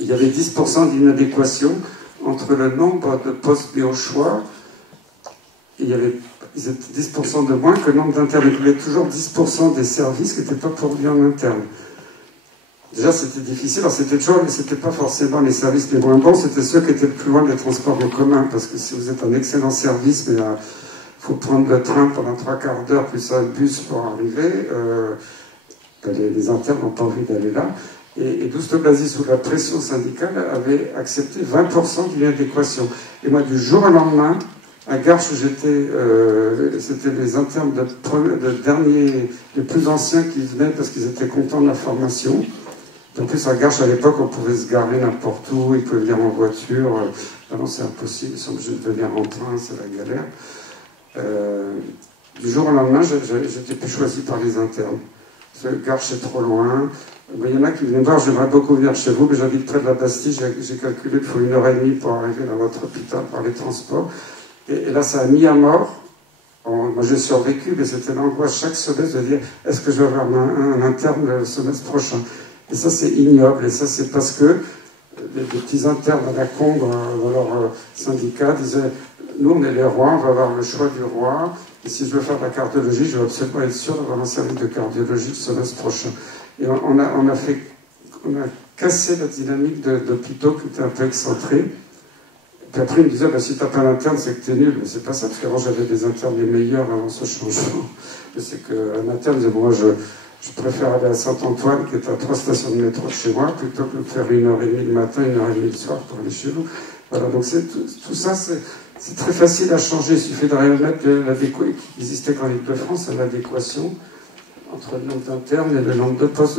Il y avait 10% d'inadéquation entre le nombre de postes mis au choix. Ils étaient 10% de moins que le nombre d'internes. Il y avait toujours 10% des services qui n'étaient pas pourvus en interne. Déjà, c'était difficile. Alors, c'était pas forcément les services les moins bons, c'était ceux qui étaient le plus loin des transports en commun. Parce que si vous êtes un excellent service, mais il faut prendre le train pendant 3/4 d'heure, plus un bus pour arriver, les internes n'ont pas envie d'aller là. Et Douste Blazy, sous la pression syndicale, avait accepté 20% d'inadéquation. Et moi, du jour au lendemain, à Garches où j'étais, c'était les internes de derniers, les plus anciens qui venaient parce qu'ils étaient contents de la formation. En plus, à Garches, à l'époque, on pouvait se garer n'importe où, ils pouvaient venir en voiture. Non, c'est impossible, ils sont obligés de venir en train, c'est la galère. Du jour au lendemain, j'étais plus choisi par les internes. Parce que Garches, c'est trop loin. Il y en a qui venaient me voir, j'aimerais beaucoup venir chez vous, mais j'habite près de la Bastille, j'ai calculé qu'il faut 1h30 pour arriver dans votre hôpital par les transports. Et là, ça a mis à mort. Moi, j'ai survécu, mais c'était l'angoisse chaque semestre de dire est-ce que je vais avoir un interne le semestre prochain? Et ça, c'est ignoble. Et ça, c'est parce que les petits internes à la con dans leur syndicat disaient nous, on est les rois, on va avoir le choix du roi. Et si je veux faire de la cardiologie, je veux absolument être sûr d'avoir un service de cardiologie le semestre prochain. Et on a cassé la dynamique d'hôpitaux qui était un peu excentrée. Puis après, il me disait, si t'as pas l'interne, c'est que t'es nul. Mais c'est pas ça, parce qu'avant, j'avais des internes les meilleurs avant ce changement. Mais c'est qu'un interne disait, moi, je préfère aller à Saint-Antoine, qui est à 3 stations de métro de chez moi, plutôt que de faire 1h30 le matin, 1h30 le soir pour aller chez vous. Voilà, donc tout ça, c'est très facile à changer. Il suffit de remettre l'adéquation qui existait qu'en Île-de-France, l'adéquation entre le nombre d'internes et le nombre de postes.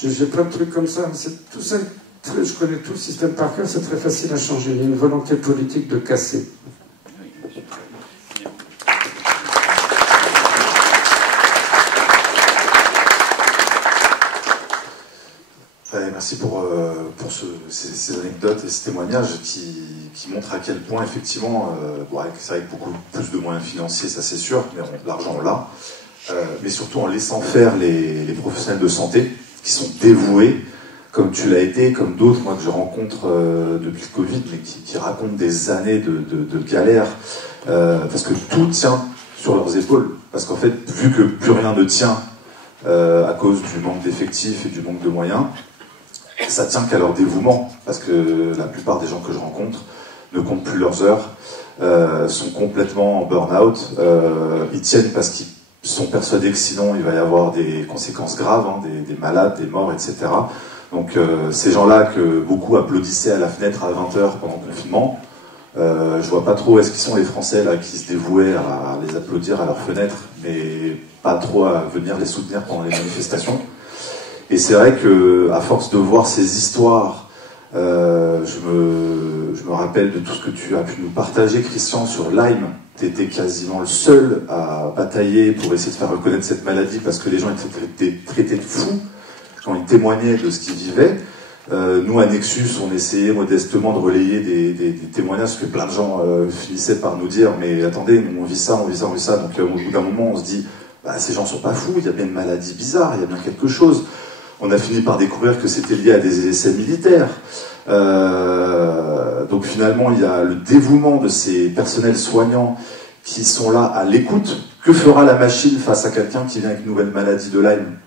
J'ai plein de trucs comme ça. C'est tout ça. Je connais tout le système par cœur, c'est très facile à changer. Il y a une volonté politique de casser. Merci pour ces anecdotes et ces témoignages qui montrent à quel point, effectivement, c'est avec beaucoup plus de moyens financiers, ça c'est sûr, mais l'argent on l'a, mais surtout en laissant faire les professionnels de santé qui sont dévoués, comme tu l'as été, comme d'autres, moi, que je rencontre depuis le Covid, mais qui racontent des années de galères, parce que tout tient sur leurs épaules. Parce qu'en fait, vu que plus rien ne tient à cause du manque d'effectifs et du manque de moyens, ça tient qu'à leur dévouement. Parce que la plupart des gens que je rencontre ne comptent plus leurs heures, sont complètement en burn-out, ils tiennent parce qu'ils sont persuadés que sinon il va y avoir des conséquences graves, hein, des malades, des morts, etc. Donc ces gens-là que beaucoup applaudissaient à la fenêtre à 20h pendant le confinement, je vois pas trop est-ce qu'ils sont les Français là qui se dévouaient à les applaudir à leur fenêtre, mais pas trop à venir les soutenir pendant les manifestations. Et c'est vrai que à force de voir ces histoires, je me rappelle de tout ce que tu as pu nous partager, Christian, sur Lyme. Tu étais quasiment le seul à batailler pour essayer de faire reconnaître cette maladie parce que les gens étaient traités de fous quand ils témoignaient de ce qu'ils vivaient. Nous, à Nexus, on essayait modestement de relayer des témoignages que plein de gens finissaient par nous dire « Mais attendez, on vit ça, on vit ça, on vit ça. » Donc au bout d'un moment, on se dit bah, « Ces gens sont pas fous, il y a bien une maladie bizarre, il y a bien quelque chose. » On a fini par découvrir que c'était lié à des essais militaires. Donc finalement, il y a le dévouement de ces personnels soignants qui sont là à l'écoute. Que fera la machine face à quelqu'un qui vient avec une nouvelle maladie de Lyme?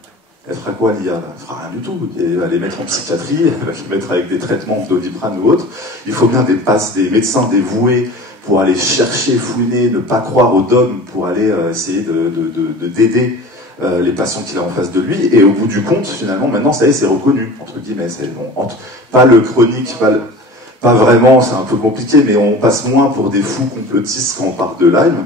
Elle fera quoi, l'IA? Elle fera rien du tout. Elle va les mettre en psychiatrie, elle va les mettre avec des traitements d'Oliprane ou autre. Il faut bien des médecins dévoués pour aller chercher, fouiner, ne pas croire aux dogmes, pour aller essayer d'aider les patients qu'il a en face de lui. Et au bout du compte, finalement, maintenant, ça y est, c'est reconnu, entre guillemets. Pas le chronique, pas vraiment, c'est un peu compliqué, mais on passe moins pour des fous complotistes quand on parle de Lyme.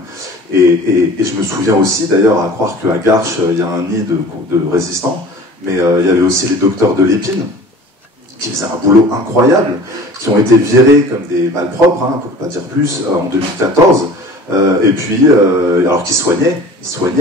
Et je me souviens aussi, d'ailleurs, à croire qu'à Garches, il y a un nid de résistants, mais il y avait aussi les docteurs de l'épine, qui faisaient un boulot incroyable, qui ont été virés comme des malpropres, hein, pour ne pas dire plus, en 2014, et puis, alors qu'ils soignaient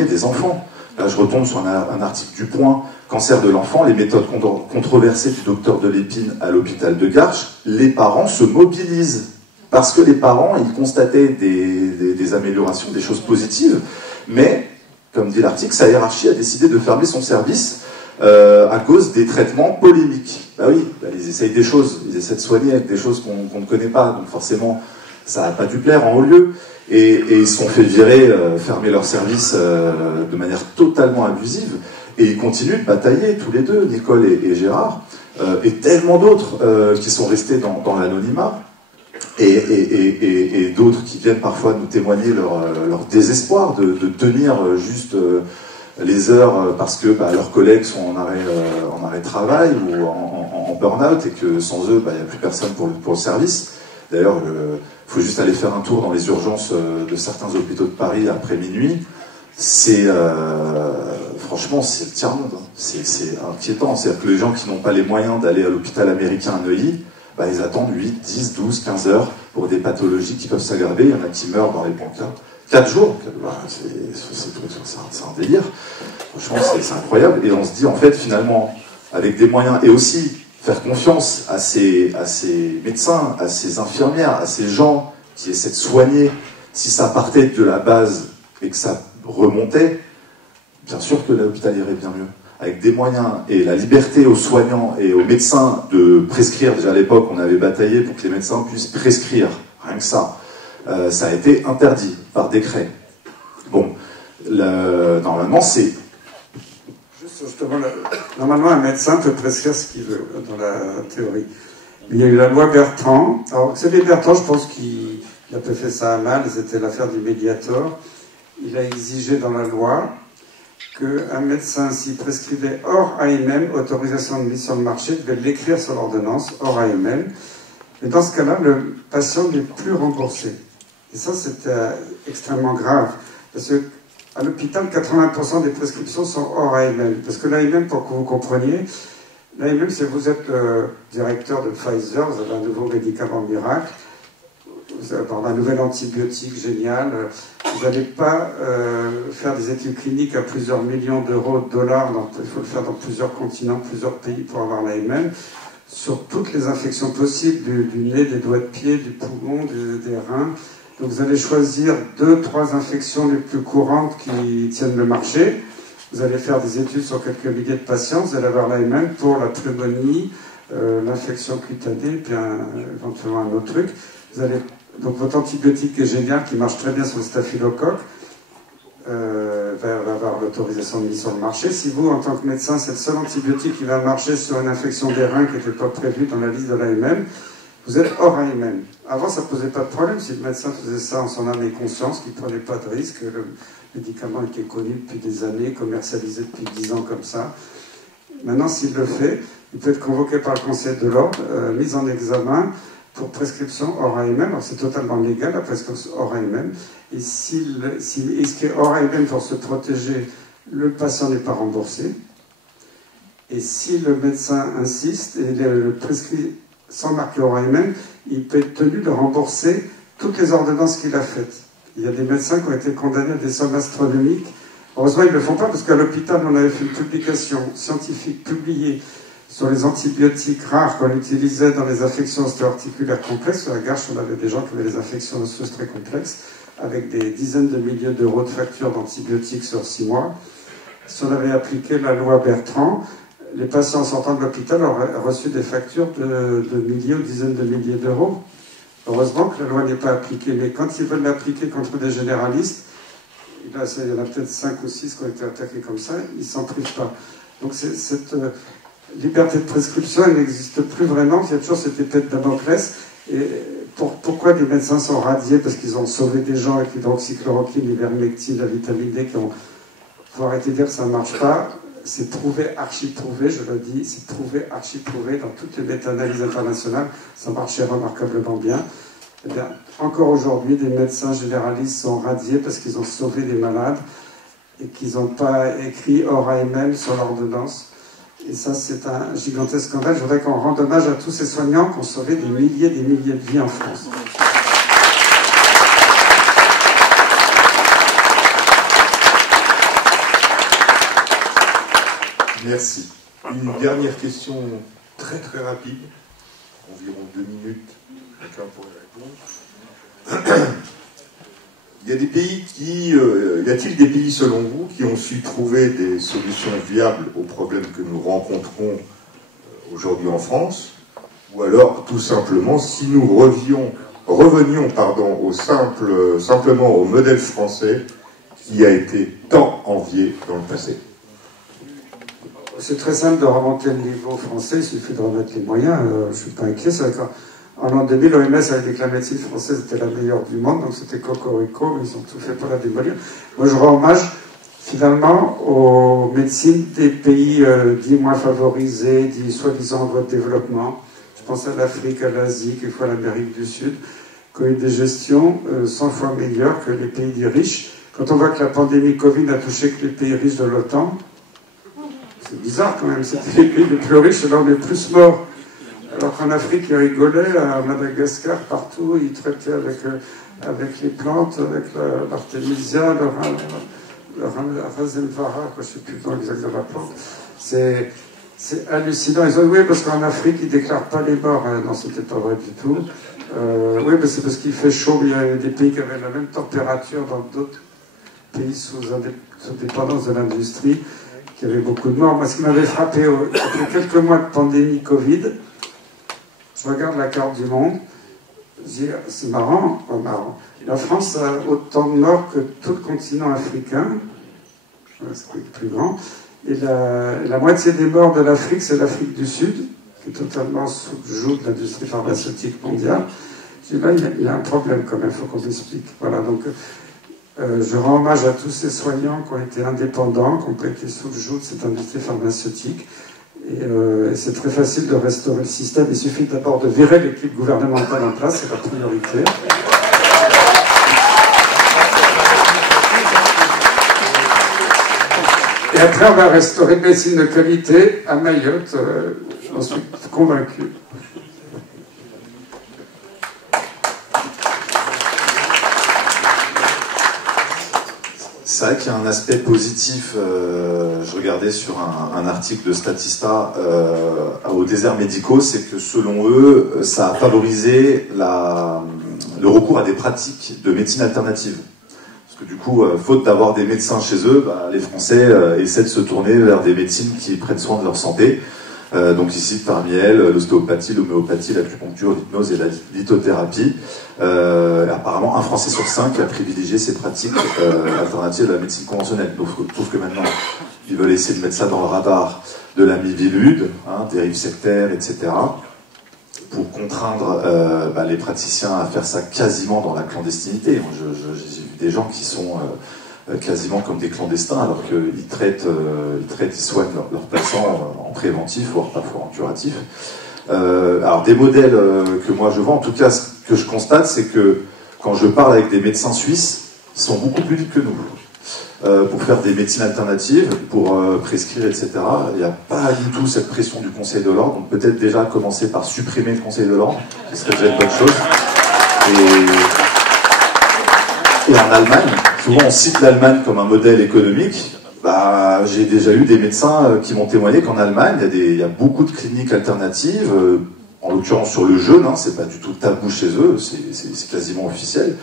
des enfants. Là, je retombe sur un article du Point, cancer de l'enfant, les méthodes controversées du docteur de l'épine à l'hôpital de Garches. Les parents se mobilisent parce que les parents, ils constataient des améliorations, des choses positives, mais, comme dit l'article, sa hiérarchie a décidé de fermer son service à cause des traitements polémiques. Bah oui, ils essayent des choses, ils essaient de soigner avec des choses qu'on ne connaît pas, donc forcément, ça n'a pas dû plaire en haut lieu. Et ils se sont fait virer, fermer leur service de manière totalement abusive. Et ils continuent de batailler, tous les deux, Nicole et Gérard, et tellement d'autres qui sont restés dans l'anonymat, et d'autres qui viennent parfois nous témoigner leur désespoir de tenir juste les heures parce que leurs collègues sont en arrêt de travail ou en burn-out, et que sans eux, il n'y a plus personne pour le service. D'ailleurs, il faut juste aller faire un tour dans les urgences de certains hôpitaux de Paris après minuit. Franchement, c'est le tiers-monde. Hein. C'est inquiétant. C'est-à-dire que les gens qui n'ont pas les moyens d'aller à l'hôpital américain à Neuilly, ils attendent 8, 10, 12, 15 heures pour des pathologies qui peuvent s'aggraver. Il y en a qui meurent dans les pancartes. 4 jours, c'est un délire. Franchement, c'est incroyable. Et on se dit, en fait, finalement, avec des moyens, et aussi faire confiance à ces médecins, à ces infirmières, à ces gens qui essaient de soigner. Si ça partait de la base et que ça remontait, bien sûr que l'hôpital irait bien mieux. Avec des moyens et la liberté aux soignants et aux médecins de prescrire. Déjà à l'époque, on avait bataillé pour que les médecins puissent prescrire. Rien que ça. Ça a été interdit par décret. Bon, normalement, c'est... Justement, normalement, un médecin peut prescrire ce qu'il veut, dans la théorie. Il y a eu la loi Bertrand. Alors, Xavier Bertrand, je pense qu'il a peu fait ça à mal, c'était l'affaire du Mediator. Il a exigé dans la loi qu'un médecin, s'il prescrivait hors AMM, autorisation de mise sur le marché, devait l'écrire sur l'ordonnance, hors AMM. Et dans ce cas-là, le patient n'est plus remboursé. Et ça, c'était extrêmement grave. Parce que à l'hôpital, 80% des prescriptions sont hors AMM. Parce que l'AMM, pour que vous compreniez, l'AMM, c'est vous êtes directeur de Pfizer, vous avez un nouveau médicament miracle, vous avez un nouvel antibiotique génial, vous n'allez pas faire des études cliniques à plusieurs millions d'euros, de dollars, il faut le faire dans plusieurs continents, plusieurs pays pour avoir l'AMM, sur toutes les infections possibles, du nez, des doigts de pied, du poumon, des reins. Donc vous allez choisir 2-3 infections les plus courantes qui tiennent le marché. Vous allez faire des études sur quelques milliers de patients. Vous allez avoir l'AMM pour la pneumonie, l'infection cutanée, puis éventuellement un autre truc. Donc votre antibiotique est génial, qui marche très bien sur le staphylocoque, va avoir l'autorisation de mise sur le marché. Si vous, en tant que médecin, c'est le seul antibiotique qui va marcher sur une infection des reins qui n'était pas prévue dans la liste de l'AMM, vous êtes hors AMM. avant, ça ne posait pas de problème. Si le médecin faisait ça en son âme et conscience, qu'il ne prenait pas de risque, le médicament était connu depuis des années, commercialisé depuis 10 ans comme ça. Maintenant, s'il le fait, il peut être convoqué par le Conseil de l'Ordre, mis en examen pour prescription ORAMM. Alors, c'est totalement légal, la prescription ORAMM. Et s'il est ORAMM pour se protéger, le patient n'est pas remboursé. Et si le médecin insiste et le prescrit sans marquer ORAMM, il peut être tenu de rembourser toutes les ordonnances qu'il a faites. Il y a des médecins qui ont été condamnés à des sommes astronomiques. Heureusement, ils ne le font pas parce qu'à l'hôpital, on avait fait une publication scientifique publiée sur les antibiotiques rares qu'on utilisait dans les affections ostéo-articulaires complexes. Sur la Garche, on avait des gens qui avaient des affections osseuses très complexes avec des dizaines de milliers d'euros de factures d'antibiotiques sur 6 mois. Si on avait appliqué la loi Bertrand, les patients sortant de l'hôpital auraient reçu des factures de milliers ou dizaines de milliers d'euros. Heureusement que la loi n'est pas appliquée, mais quand ils veulent l'appliquer contre des généralistes, il y en a peut-être 5 ou 6 qui ont été attaqués comme ça, ils ne s'en privent pas. Donc cette liberté de prescription, elle n'existe plus vraiment, il y a toujours cette épée de Damoclès. Et pourquoi des médecins sont radiés? Parce qu'ils ont sauvé des gens avec l'hydroxychloroquine, l'ivermectine, la vitamine D, il faut arrêter de dire que ça ne marche pas. C'est prouvé, archi-prouvé, je le dis, c'est prouvé, archi-prouvé dans toutes les méta-analyses internationales, ça marchait remarquablement bien. Eh bien, encore aujourd'hui, des médecins généralistes sont radiés parce qu'ils ont sauvé des malades et qu'ils n'ont pas écrit ORAMM sur l'ordonnance. Et ça, c'est un gigantesque scandale. Je voudrais qu'on rende hommage à tous ces soignants qui ont sauvé des milliers de vies en France. Merci. Une dernière question très très rapide, environ 2 minutes, chacun pourrait répondre. Y a-t-il des pays selon vous qui ont su trouver des solutions viables aux problèmes que nous rencontrons aujourd'hui en France? Ou alors, tout simplement, si nous revenions simplement au modèle français qui a été tant envié dans le passé? C'est très simple de remonter le niveau français, il suffit de remettre les moyens. Je ne suis pas inquiet. En l'an 2000, l'OMS avait dit que la médecine française était la meilleure du monde, donc c'était cocorico, ils ont tout fait pour la démolir. Moi, je rends hommage, finalement, aux médecines des pays dits moins favorisés, dits soi-disant en voie de développement. Je pense à l'Afrique, à l'Asie, quelquefois à l'Amérique du Sud, qui ont eu des gestions 100 fois meilleures que les pays dits riches. Quand on voit que la pandémie Covid n'a touché que les pays riches de l'OTAN, c'est bizarre quand même, c'était les pays les plus riches, et là on est plus morts. Alors qu'en Afrique, ils rigolaient, à Madagascar, partout, ils traitaient avec les plantes, avec l'artémisia, le rasenvara, je ne sais plus le nom exact de la plante. C'est hallucinant. Ils ont dit oui, parce qu'en Afrique, ils ne déclarent pas les morts. Non, c'était pas vrai du tout. Oui, mais c'est parce qu'il fait chaud, mais il y avait des pays qui avaient la même température dans d'autres pays sous dépendance de l'industrie, qui avaient beaucoup de morts. Moi, ce qui m'avait frappé, après quelques mois de pandémie Covid, je regarde la carte du monde, je dis, c'est marrant, pas marrant. La France a autant de morts que tout le continent africain, c'est plus grand, et la moitié des morts de l'Afrique, c'est l'Afrique du Sud, qui est totalement sous le joug de l'industrie pharmaceutique mondiale. Je dis, là, il y a un problème quand même, il faut qu'on l'explique. Voilà, donc je rends hommage à tous ces soignants qui ont été indépendants, qui n'ont pas été sous le joug de cette industrie pharmaceutique. Et c'est très facile de restaurer le système. Il suffit d'abord de virer l'équipe gouvernementale en place, c'est la priorité. Et après, on va restaurer une médecine de qualité à Mayotte. J'en suis convaincu. C'est vrai qu'il y a un aspect positif, je regardais sur un article de Statista aux déserts médicaux, c'est que selon eux, ça a favorisé le recours à des pratiques de médecine alternative. Parce que du coup, faute d'avoir des médecins chez eux, les Français essaient de se tourner vers des médecines qui prennent soin de leur santé. Donc ici, parmi elles, l'ostéopathie, l'homéopathie, l'acupuncture, l'hypnose et la lithothérapie. Apparemment, 1 Français sur 5 a privilégié ces pratiques alternatives à la médecine conventionnelle. Donc je trouve que maintenant, ils veulent essayer de mettre ça dans le radar de la Miviludes, dérives sectaires, etc. pour contraindre les praticiens à faire ça quasiment dans la clandestinité. J'ai vu des gens qui sont quasiment comme des clandestins, alors qu'ils soignent leurs patients en préventif, voire parfois en curatif. Alors des modèles que moi je vois, en tout cas ce que je constate, c'est que quand je parle avec des médecins suisses, ils sont beaucoup plus libres que nous. Pour faire des médecines alternatives, pour prescrire, etc. Il n'y a pas du tout cette pression du Conseil de l'Ordre, donc peut-être déjà commencer par supprimer le Conseil de l'Ordre, ce serait déjà une bonne chose. Et en Allemagne, souvent on cite l'Allemagne comme un modèle économique. J'ai déjà eu des médecins qui m'ont témoigné qu'en Allemagne, il y a beaucoup de cliniques alternatives, en l'occurrence sur le jeûne, c'est pas du tout tabou chez eux, c'est quasiment officiel.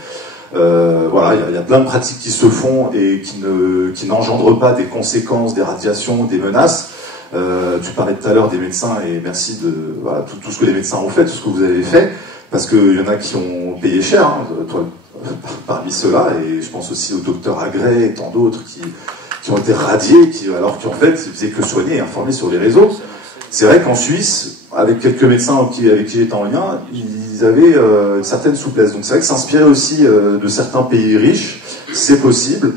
Voilà, il y a plein de pratiques qui se font et qui n'engendrent pas des conséquences, des radiations, des menaces. Tu parlais tout à l'heure des médecins et merci de tout ce que les médecins ont fait, tout ce que vous avez fait, parce qu'il y en a qui ont payé cher, toi, parmi ceux-là, et je pense aussi au docteur Agré et tant d'autres qui ont été radiés, alors qu'en fait ils faisaient que soigner et informer sur les réseaux. C'est vrai qu'en Suisse, avec quelques médecins avec qui j'étais en lien, ils avaient une certaine souplesse. Donc c'est vrai que s'inspirer aussi de certains pays riches, c'est possible.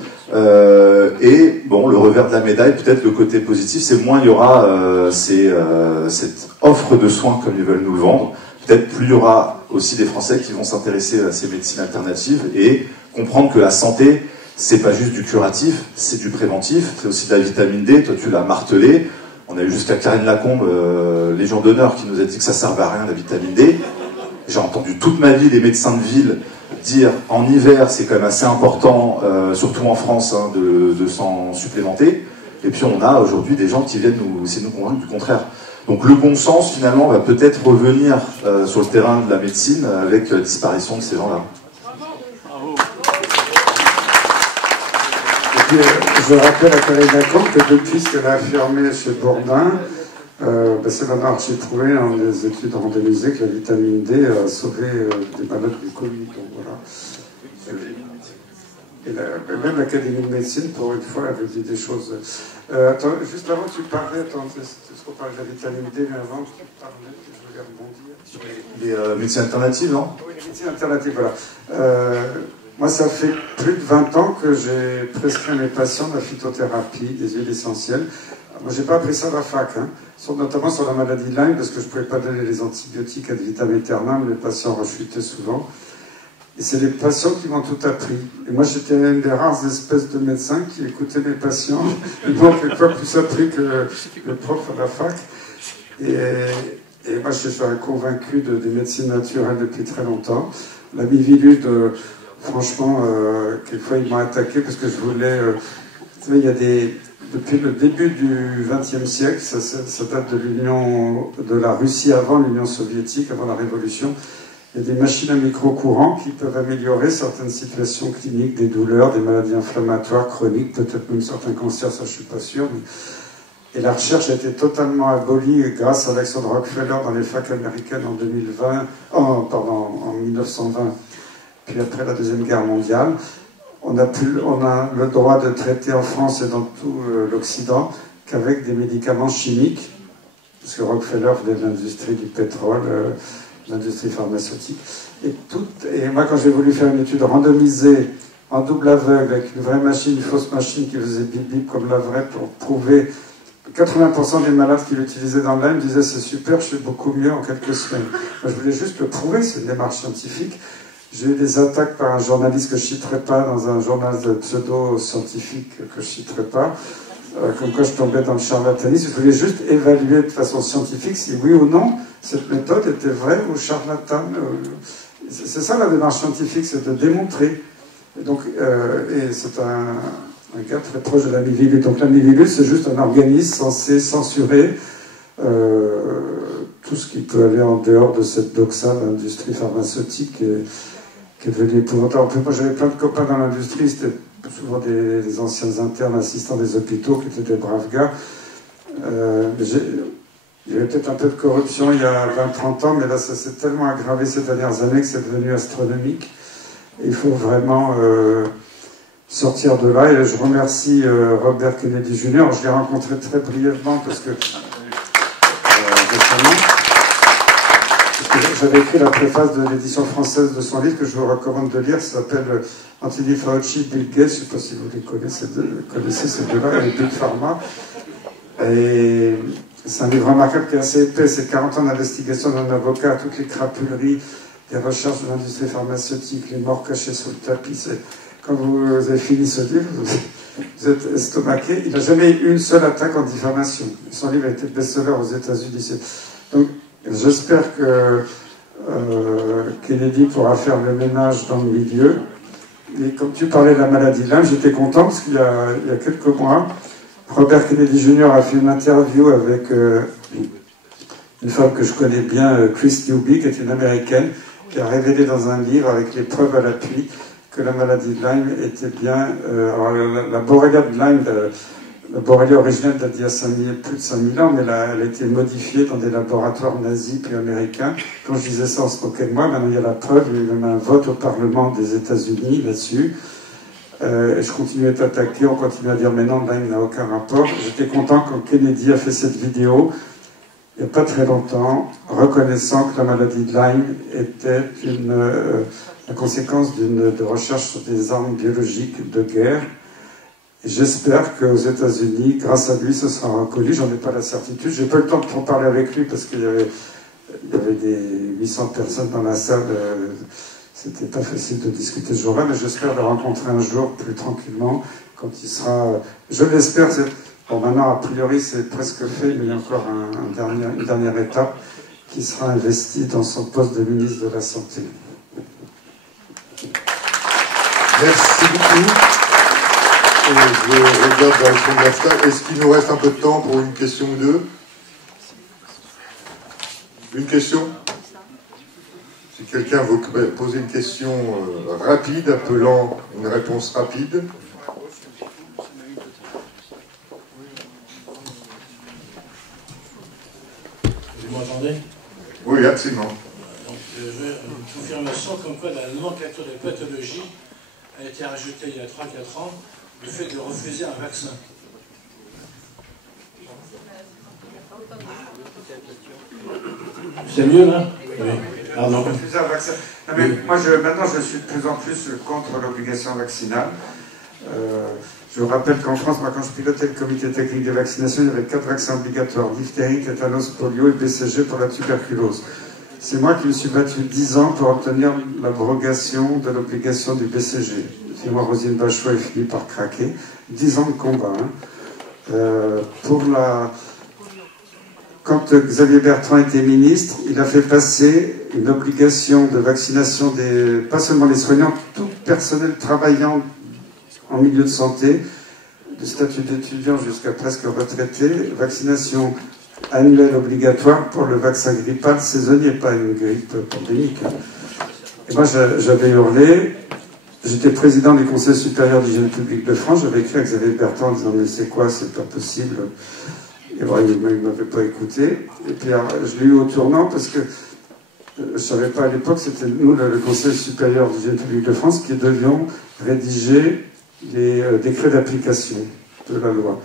Et bon, le revers de la médaille, peut-être le côté positif, c'est moins il y aura cette offre de soins comme ils veulent nous le vendre. Peut-être plus il y aura aussi des Français qui vont s'intéresser à ces médecines alternatives et comprendre que la santé, c'est pas juste du curatif, c'est du préventif, c'est aussi de la vitamine D. Toi, tu l'as martelé. On a eu jusqu'à Karine Lacombe, Légion d'honneur, qui nous a dit que ça servait à rien, la vitamine D. J'ai entendu toute ma vie les médecins de ville dire en hiver, c'est quand même assez important, surtout en France, de s'en supplémenter. Et puis on a aujourd'hui des gens qui viennent essayer de nous convaincre du contraire. Donc le bon sens, finalement, va peut-être revenir sur le terrain de la médecine avec la disparition de ces gens-là. Je rappelle à Karine Lacombe que depuis ce qu'elle a affirmé chez Bourdin, c'est maintenant archi-prouvé dans des études randomisées que la vitamine D a sauvé des malades du Covid. Donc voilà. Et même l'Académie de médecine, pour une fois, avait dit des choses. Attends, juste avant, tu parlais, est-ce qu'on parlait de la vitamine D, mais avant, tu parlais, je voulais rebondir. Sur les médecines alternatives, non? Oui, les médecines alternatives, voilà. Moi, ça fait plus de 20 ans que j'ai prescrit à mes patients de la phytothérapie, des huiles essentielles. Moi, j'ai pas appris ça à la fac, notamment sur la maladie de Lyme, parce que je pouvais pas donner les antibiotiques ad vitam aeternam, les patients rechutaient souvent. Et c'est les patients qui m'ont tout appris. Et moi, j'étais une des rares espèces de médecins qui écoutaient mes patients. Ils m'ont quelquefois plus appris que le prof à la fac. Et moi, je suis convaincu des médecines naturelles depuis très longtemps. La Mivilude, franchement, quelquefois, ils m'ont attaqué parce que je voulais... vous savez, il y a depuis le début du XXe siècle, ça date de la Russie avant l'Union soviétique, avant la Révolution. Il y a des machines à micro-courant qui peuvent améliorer certaines situations cliniques, des douleurs, des maladies inflammatoires chroniques, peut-être même certains cancers, ça je ne suis pas sûr. Et la recherche a été totalement abolie grâce à Alexandre Rockefeller dans les facs américaines en 1920, puis après la Deuxième Guerre mondiale. On a le droit de traiter en France et dans tout l'Occident qu'avec des médicaments chimiques, parce que Rockefeller venait de l'industrie du pétrole, l'industrie pharmaceutique. Et moi, quand j'ai voulu faire une étude randomisée en double aveugle, avec une vraie machine, une fausse machine qui faisait bip-bip comme la vraie, pour prouver 80% des malades qui l'utilisaient dans le Lyme disaient c'est super, je suis beaucoup mieux en quelques semaines. Moi, je voulais juste le prouver, c'est une démarche scientifique. J'ai eu des attaques par un journaliste que je ne citerai pas, dans un journal de pseudo-scientifique que je ne citerai pas, comme quoi je tombais dans le charlatanisme. Je voulais juste évaluer de façon scientifique si oui ou non cette méthode était vraie ou charlatane. C'est ça la démarche scientifique, c'est de démontrer. Et donc, c'est un gars très proche de la Mivilude. Donc la Mivilude, c'est juste un organisme censé censurer tout ce qui peut aller en dehors de cette doxa de l'industrie pharmaceutique qui est devenue épouvantable. En plus, moi, j'avais plein de copains dans l'industrie, c'était souvent des anciens internes assistants des hôpitaux qui étaient des braves gars. Il y avait peut-être un peu de corruption il y a 20-30 ans, mais là, ça s'est tellement aggravé ces dernières années que c'est devenu astronomique. Et il faut vraiment sortir de là. Et je remercie Robert Kennedy Jr. Je l'ai rencontré très brièvement parce que j'avais écrit la préface de l'édition française de son livre que je vous recommande de lire. Ça s'appelle Anthony Fauci, Bill Gates. Je ne sais pas si vous les connaissez ces deux-là, et Big Pharma. Et c'est un livre remarquable qui est assez épais. C'est 40 ans d'investigation d'un avocat, toutes les crapuleries, des recherches de l'industrie pharmaceutique, les morts cachées sous le tapis. Quand vous avez fini ce livre, vous êtes estomaqué. Il n'a jamais eu une seule attaque en diffamation. Son livre a été best-seller aux États-Unis. Donc, j'espère que Kennedy pourra faire le ménage dans le milieu. Et comme tu parlais de la maladie de Lyme, j'étais content parce qu'il y a quelques mois, Robert Kennedy Jr. a fait une interview avec une femme que je connais bien, Chris Newby, qui est une Américaine, qui a révélé dans un livre, avec les preuves à l'appui, que la maladie de Lyme était bien... alors la Borrelia de Lyme, la Borrelia originelle date d'il y a plus de 5000 ans, mais elle a été modifiée dans des laboratoires nazis puis américains. Quand je disais ça, on se moquait de moi. Maintenant, il y a la preuve. Il y a eu même un vote au Parlement des États-Unis là-dessus. Et je continue à être attaqué. On continue à dire, mais non, Lyme n'a aucun rapport. J'étais content quand Kennedy a fait cette vidéo, il n'y a pas très longtemps, reconnaissant que la maladie de Lyme était la conséquence de recherche sur des armes biologiques de guerre. J'espère qu'aux États-Unis, grâce à lui, ce sera reconnu. J'en ai pas la certitude. J'ai pas eu le temps de en parler avec lui parce qu'il y avait des 800 personnes dans la salle. C'était pas facile de discuter ce jour-là, mais j'espère le rencontrer un jour plus tranquillement quand il sera. Je l'espère. Bon, maintenant, a priori, c'est presque fait, mais il y a encore une dernière étape qui sera investi dans son poste de ministre de la Santé. Merci beaucoup. Et je regarde dans le fond de la salle. Est-ce qu'il nous reste un peu de temps pour une question ou deux? Une question? Si quelqu'un veut poser une question rapide, appelant une réponse rapide. Vous m'entendez? Oui, absolument. Donc, une confirmation comme quoi la nomenclature de pathologie a été rajoutée il y a 3-4 ans, le fait de refuser un vaccin. C'est mieux là? Oui. Pardon. Refuser un vaccin. Non, mais moi, maintenant, je suis de plus en plus contre l'obligation vaccinale. Je vous rappelle qu'en France, moi, quand je pilotais le comité technique des vaccinations, il y avait 4 vaccins obligatoires: diphtérie, tétanos, polio et BCG pour la tuberculose. C'est moi qui me suis battu 10 ans pour obtenir l'abrogation de l'obligation du BCG. Finalement, Roselyne Bachelot a fini par craquer. 10 ans de combat. Quand Xavier Bertrand était ministre, il a fait passer une obligation de vaccination pas seulement des soignants, tout personnel travaillant en milieu de santé, de statut d'étudiant jusqu'à presque retraité, vaccination annuelle obligatoire pour le vaccin grippal saisonnier, pas une grippe pandémique. Et moi, j'avais hurlé. J'étais président du Conseil supérieur d'hygiène publique de France. J'avais écrit à Xavier Bertrand en disant « Mais c'est quoi, c'est pas possible ». Et bon, il ne m'avait pas écouté. Et puis alors, je l'ai eu au tournant parce que je ne savais pas à l'époque, c'était nous, le Conseil supérieur d'hygiène publique de France, qui devions rédiger les décrets d'application de la loi.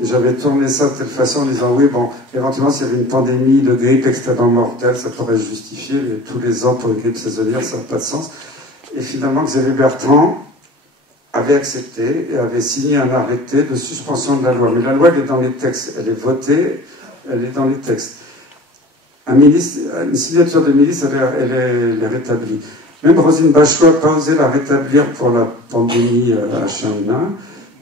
Et j'avais tourné ça de telle façon en disant oui, bon, éventuellement s'il y avait une pandémie de grippe extrêmement mortelle, ça pourrait se justifier, mais tous les ans pour une grippe saisonnière, ça n'a pas de sens. Et finalement, Xavier Bertrand avait accepté et avait signé un arrêté de suspension de la loi. Mais la loi, elle est dans les textes, elle est votée, elle est dans les textes. Une signature de ministre, elle est rétablie. Même Roselyne Bachelot n'a pas osé la rétablir pour la pandémie H1N1.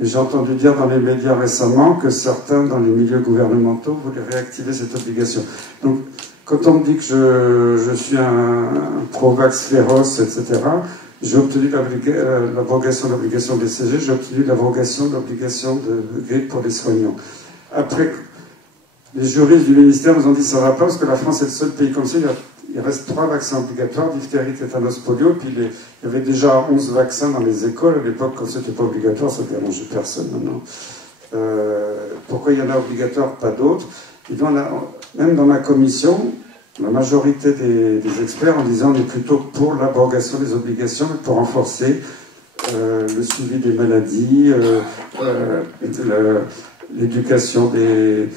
Et j'ai entendu dire dans les médias récemment que certains, dans les milieux gouvernementaux, voulaient réactiver cette obligation. Donc, quand on me dit que je suis un pro-vax féroce, etc., j'ai obtenu l'abrogation de l'obligation BCG, j'ai obtenu l'abrogation de l'obligation de grippe pour les soignants. Après, les juristes du ministère nous ont dit que ça ne va pas parce que la France est le seul pays comme ça. Il reste 3 vaccins obligatoires, diphtérie, tétanos, polio, puis il y avait déjà 11 vaccins dans les écoles. À l'époque, quand c'était pas obligatoire, ça ne dérangeait personne maintenant. Pourquoi il y en a obligatoire, pas d'autres? Et donc, même dans ma commission, la majorité des experts en disant on est plutôt pour l'abrogation des obligations, mais pour renforcer le suivi des maladies, l'éducation des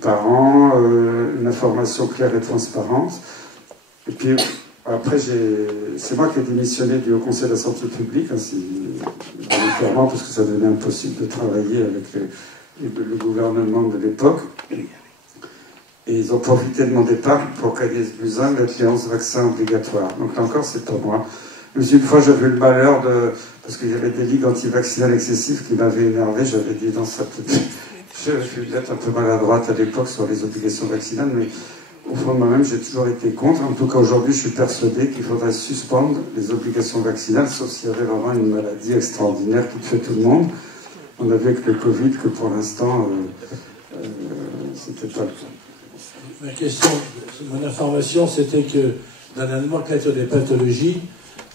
parents, une information claire et transparente. Et puis, après, c'est moi qui ai démissionné du Haut Conseil de la Santé publique, volontairement, parce que ça devenait impossible de travailler avec le gouvernement de l'époque. Et ils ont profité de mon départ pour qu'Agnès Buzyn mette les 11 vaccins obligatoires. Donc là encore, c'est pour moi. Mais une fois, j'avais eu le malheur parce qu'il y avait des ligues antivaccinales excessives qui m'avaient énervé. J'avais dit, non, ça peut... Je suis peut-être un peu maladroite à l'époque sur les obligations vaccinales, mais au fond de moi-même, j'ai toujours été contre. En tout cas, aujourd'hui, je suis persuadé qu'il faudrait suspendre les obligations vaccinales, sauf s'il y avait vraiment une maladie extraordinaire qui tuait tout le monde. On a vu avec le Covid que pour l'instant, c'était pas le cas. Ma question, mon information, c'était que dans la nomenclature des pathologies,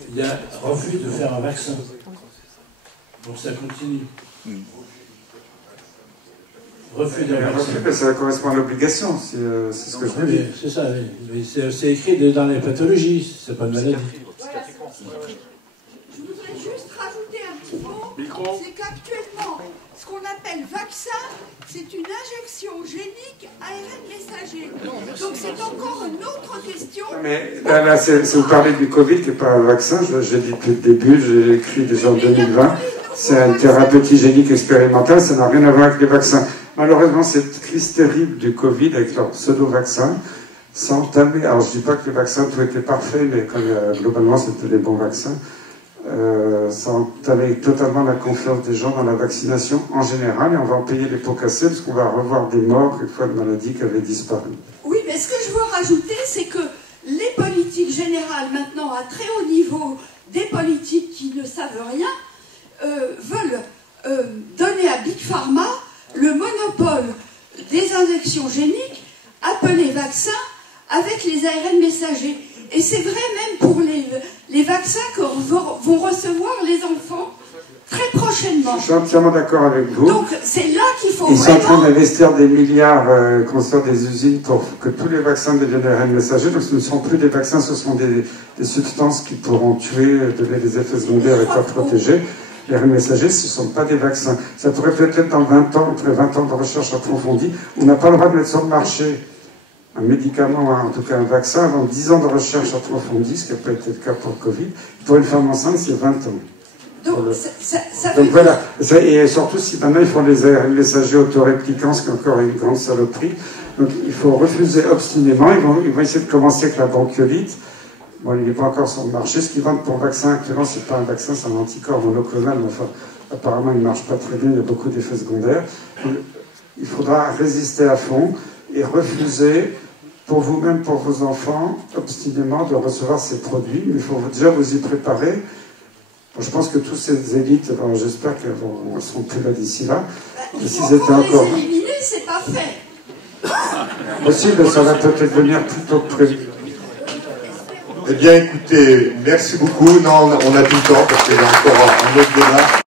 il y a refus de faire un vaccin. Donc ça continue. Refus d'un vaccin. Ça correspond à l'obligation, c'est ce que je veux dire. C'est ça, oui. C'est écrit dans les pathologies, c'est pas une maladie. Je voudrais juste rajouter un petit mot, c'est qu'actuellement, ce qu'on appelle vaccin, c'est une injection génique ARN messager. Donc c'est encore une autre question. Mais là vous parlez du Covid, qui n'est pas un vaccin, j'ai dit depuis le début, j'ai écrit déjà en 2020, c'est une thérapeutique génique expérimentale, ça n'a rien à voir avec les vaccins. Malheureusement, cette crise terrible du Covid, avec leur pseudo-vaccin, ça a entamé, alors je ne dis pas que les vaccins tout étaient parfaits, mais globalement c'était des bons vaccins, ça a entamé totalement la confiance des gens dans la vaccination en général, et on va en payer les pots cassés, parce qu'on va revoir des morts, quelquefois de maladies qui avaient disparu. Oui, mais ce que je veux rajouter, c'est que les politiques générales, maintenant, à très haut niveau, des politiques qui ne savent rien, veulent donner à Big Pharma le monopole des injections géniques, appelées vaccins, avec les ARN messagers. Et c'est vrai même pour les vaccins que vont recevoir les enfants très prochainement. Je suis entièrement d'accord avec vous. Donc c'est là qu'il faut Ils vraiment... sont en train d'investir des milliards, construire des usines pour que tous les vaccins deviennent ARN messagers. Donc ce ne sont plus des vaccins, ce sont des substances qui pourront tuer, donner des effets secondaires et pas protéger. Les ARN messagers, ce ne sont pas des vaccins. Ça pourrait peut-être dans 20 ans, après 20 ans de recherche approfondie, on n'a pas le droit de mettre sur le marché un médicament, en tout cas un vaccin, avant 10 ans de recherche approfondie, ce qui n'a pas été le cas pour le Covid. Pour une femme enceinte, c'est 20 ans. Donc voilà, et surtout si maintenant ils font les ARN messagers autoréplicants, ce qui est encore une grande saloperie. Donc il faut refuser obstinément. Ils vont essayer de commencer avec la bronchiolite. Bon, il n'est pas encore sur le marché. Ce qu'ils vendent pour vaccin actuellement, c'est pas un vaccin, c'est un anticorps monoclonal. Mais enfin, apparemment, il ne marche pas très bien. Il y a beaucoup d'effets secondaires. Donc, il faudra résister à fond et refuser, pour vous-même, pour vos enfants, obstinément de recevoir ces produits. Mais il faut déjà vous y préparer. Bon, je pense que toutes ces élites, j'espère qu'elles ne seront plus là d'ici là. Il faut encore les éliminer, c'est pas fait. Possible, ça va peut-être venir plus tôt que prévu. Eh bien, écoutez, merci beaucoup. Non, on a tout le temps parce qu'il y a encore un autre débat.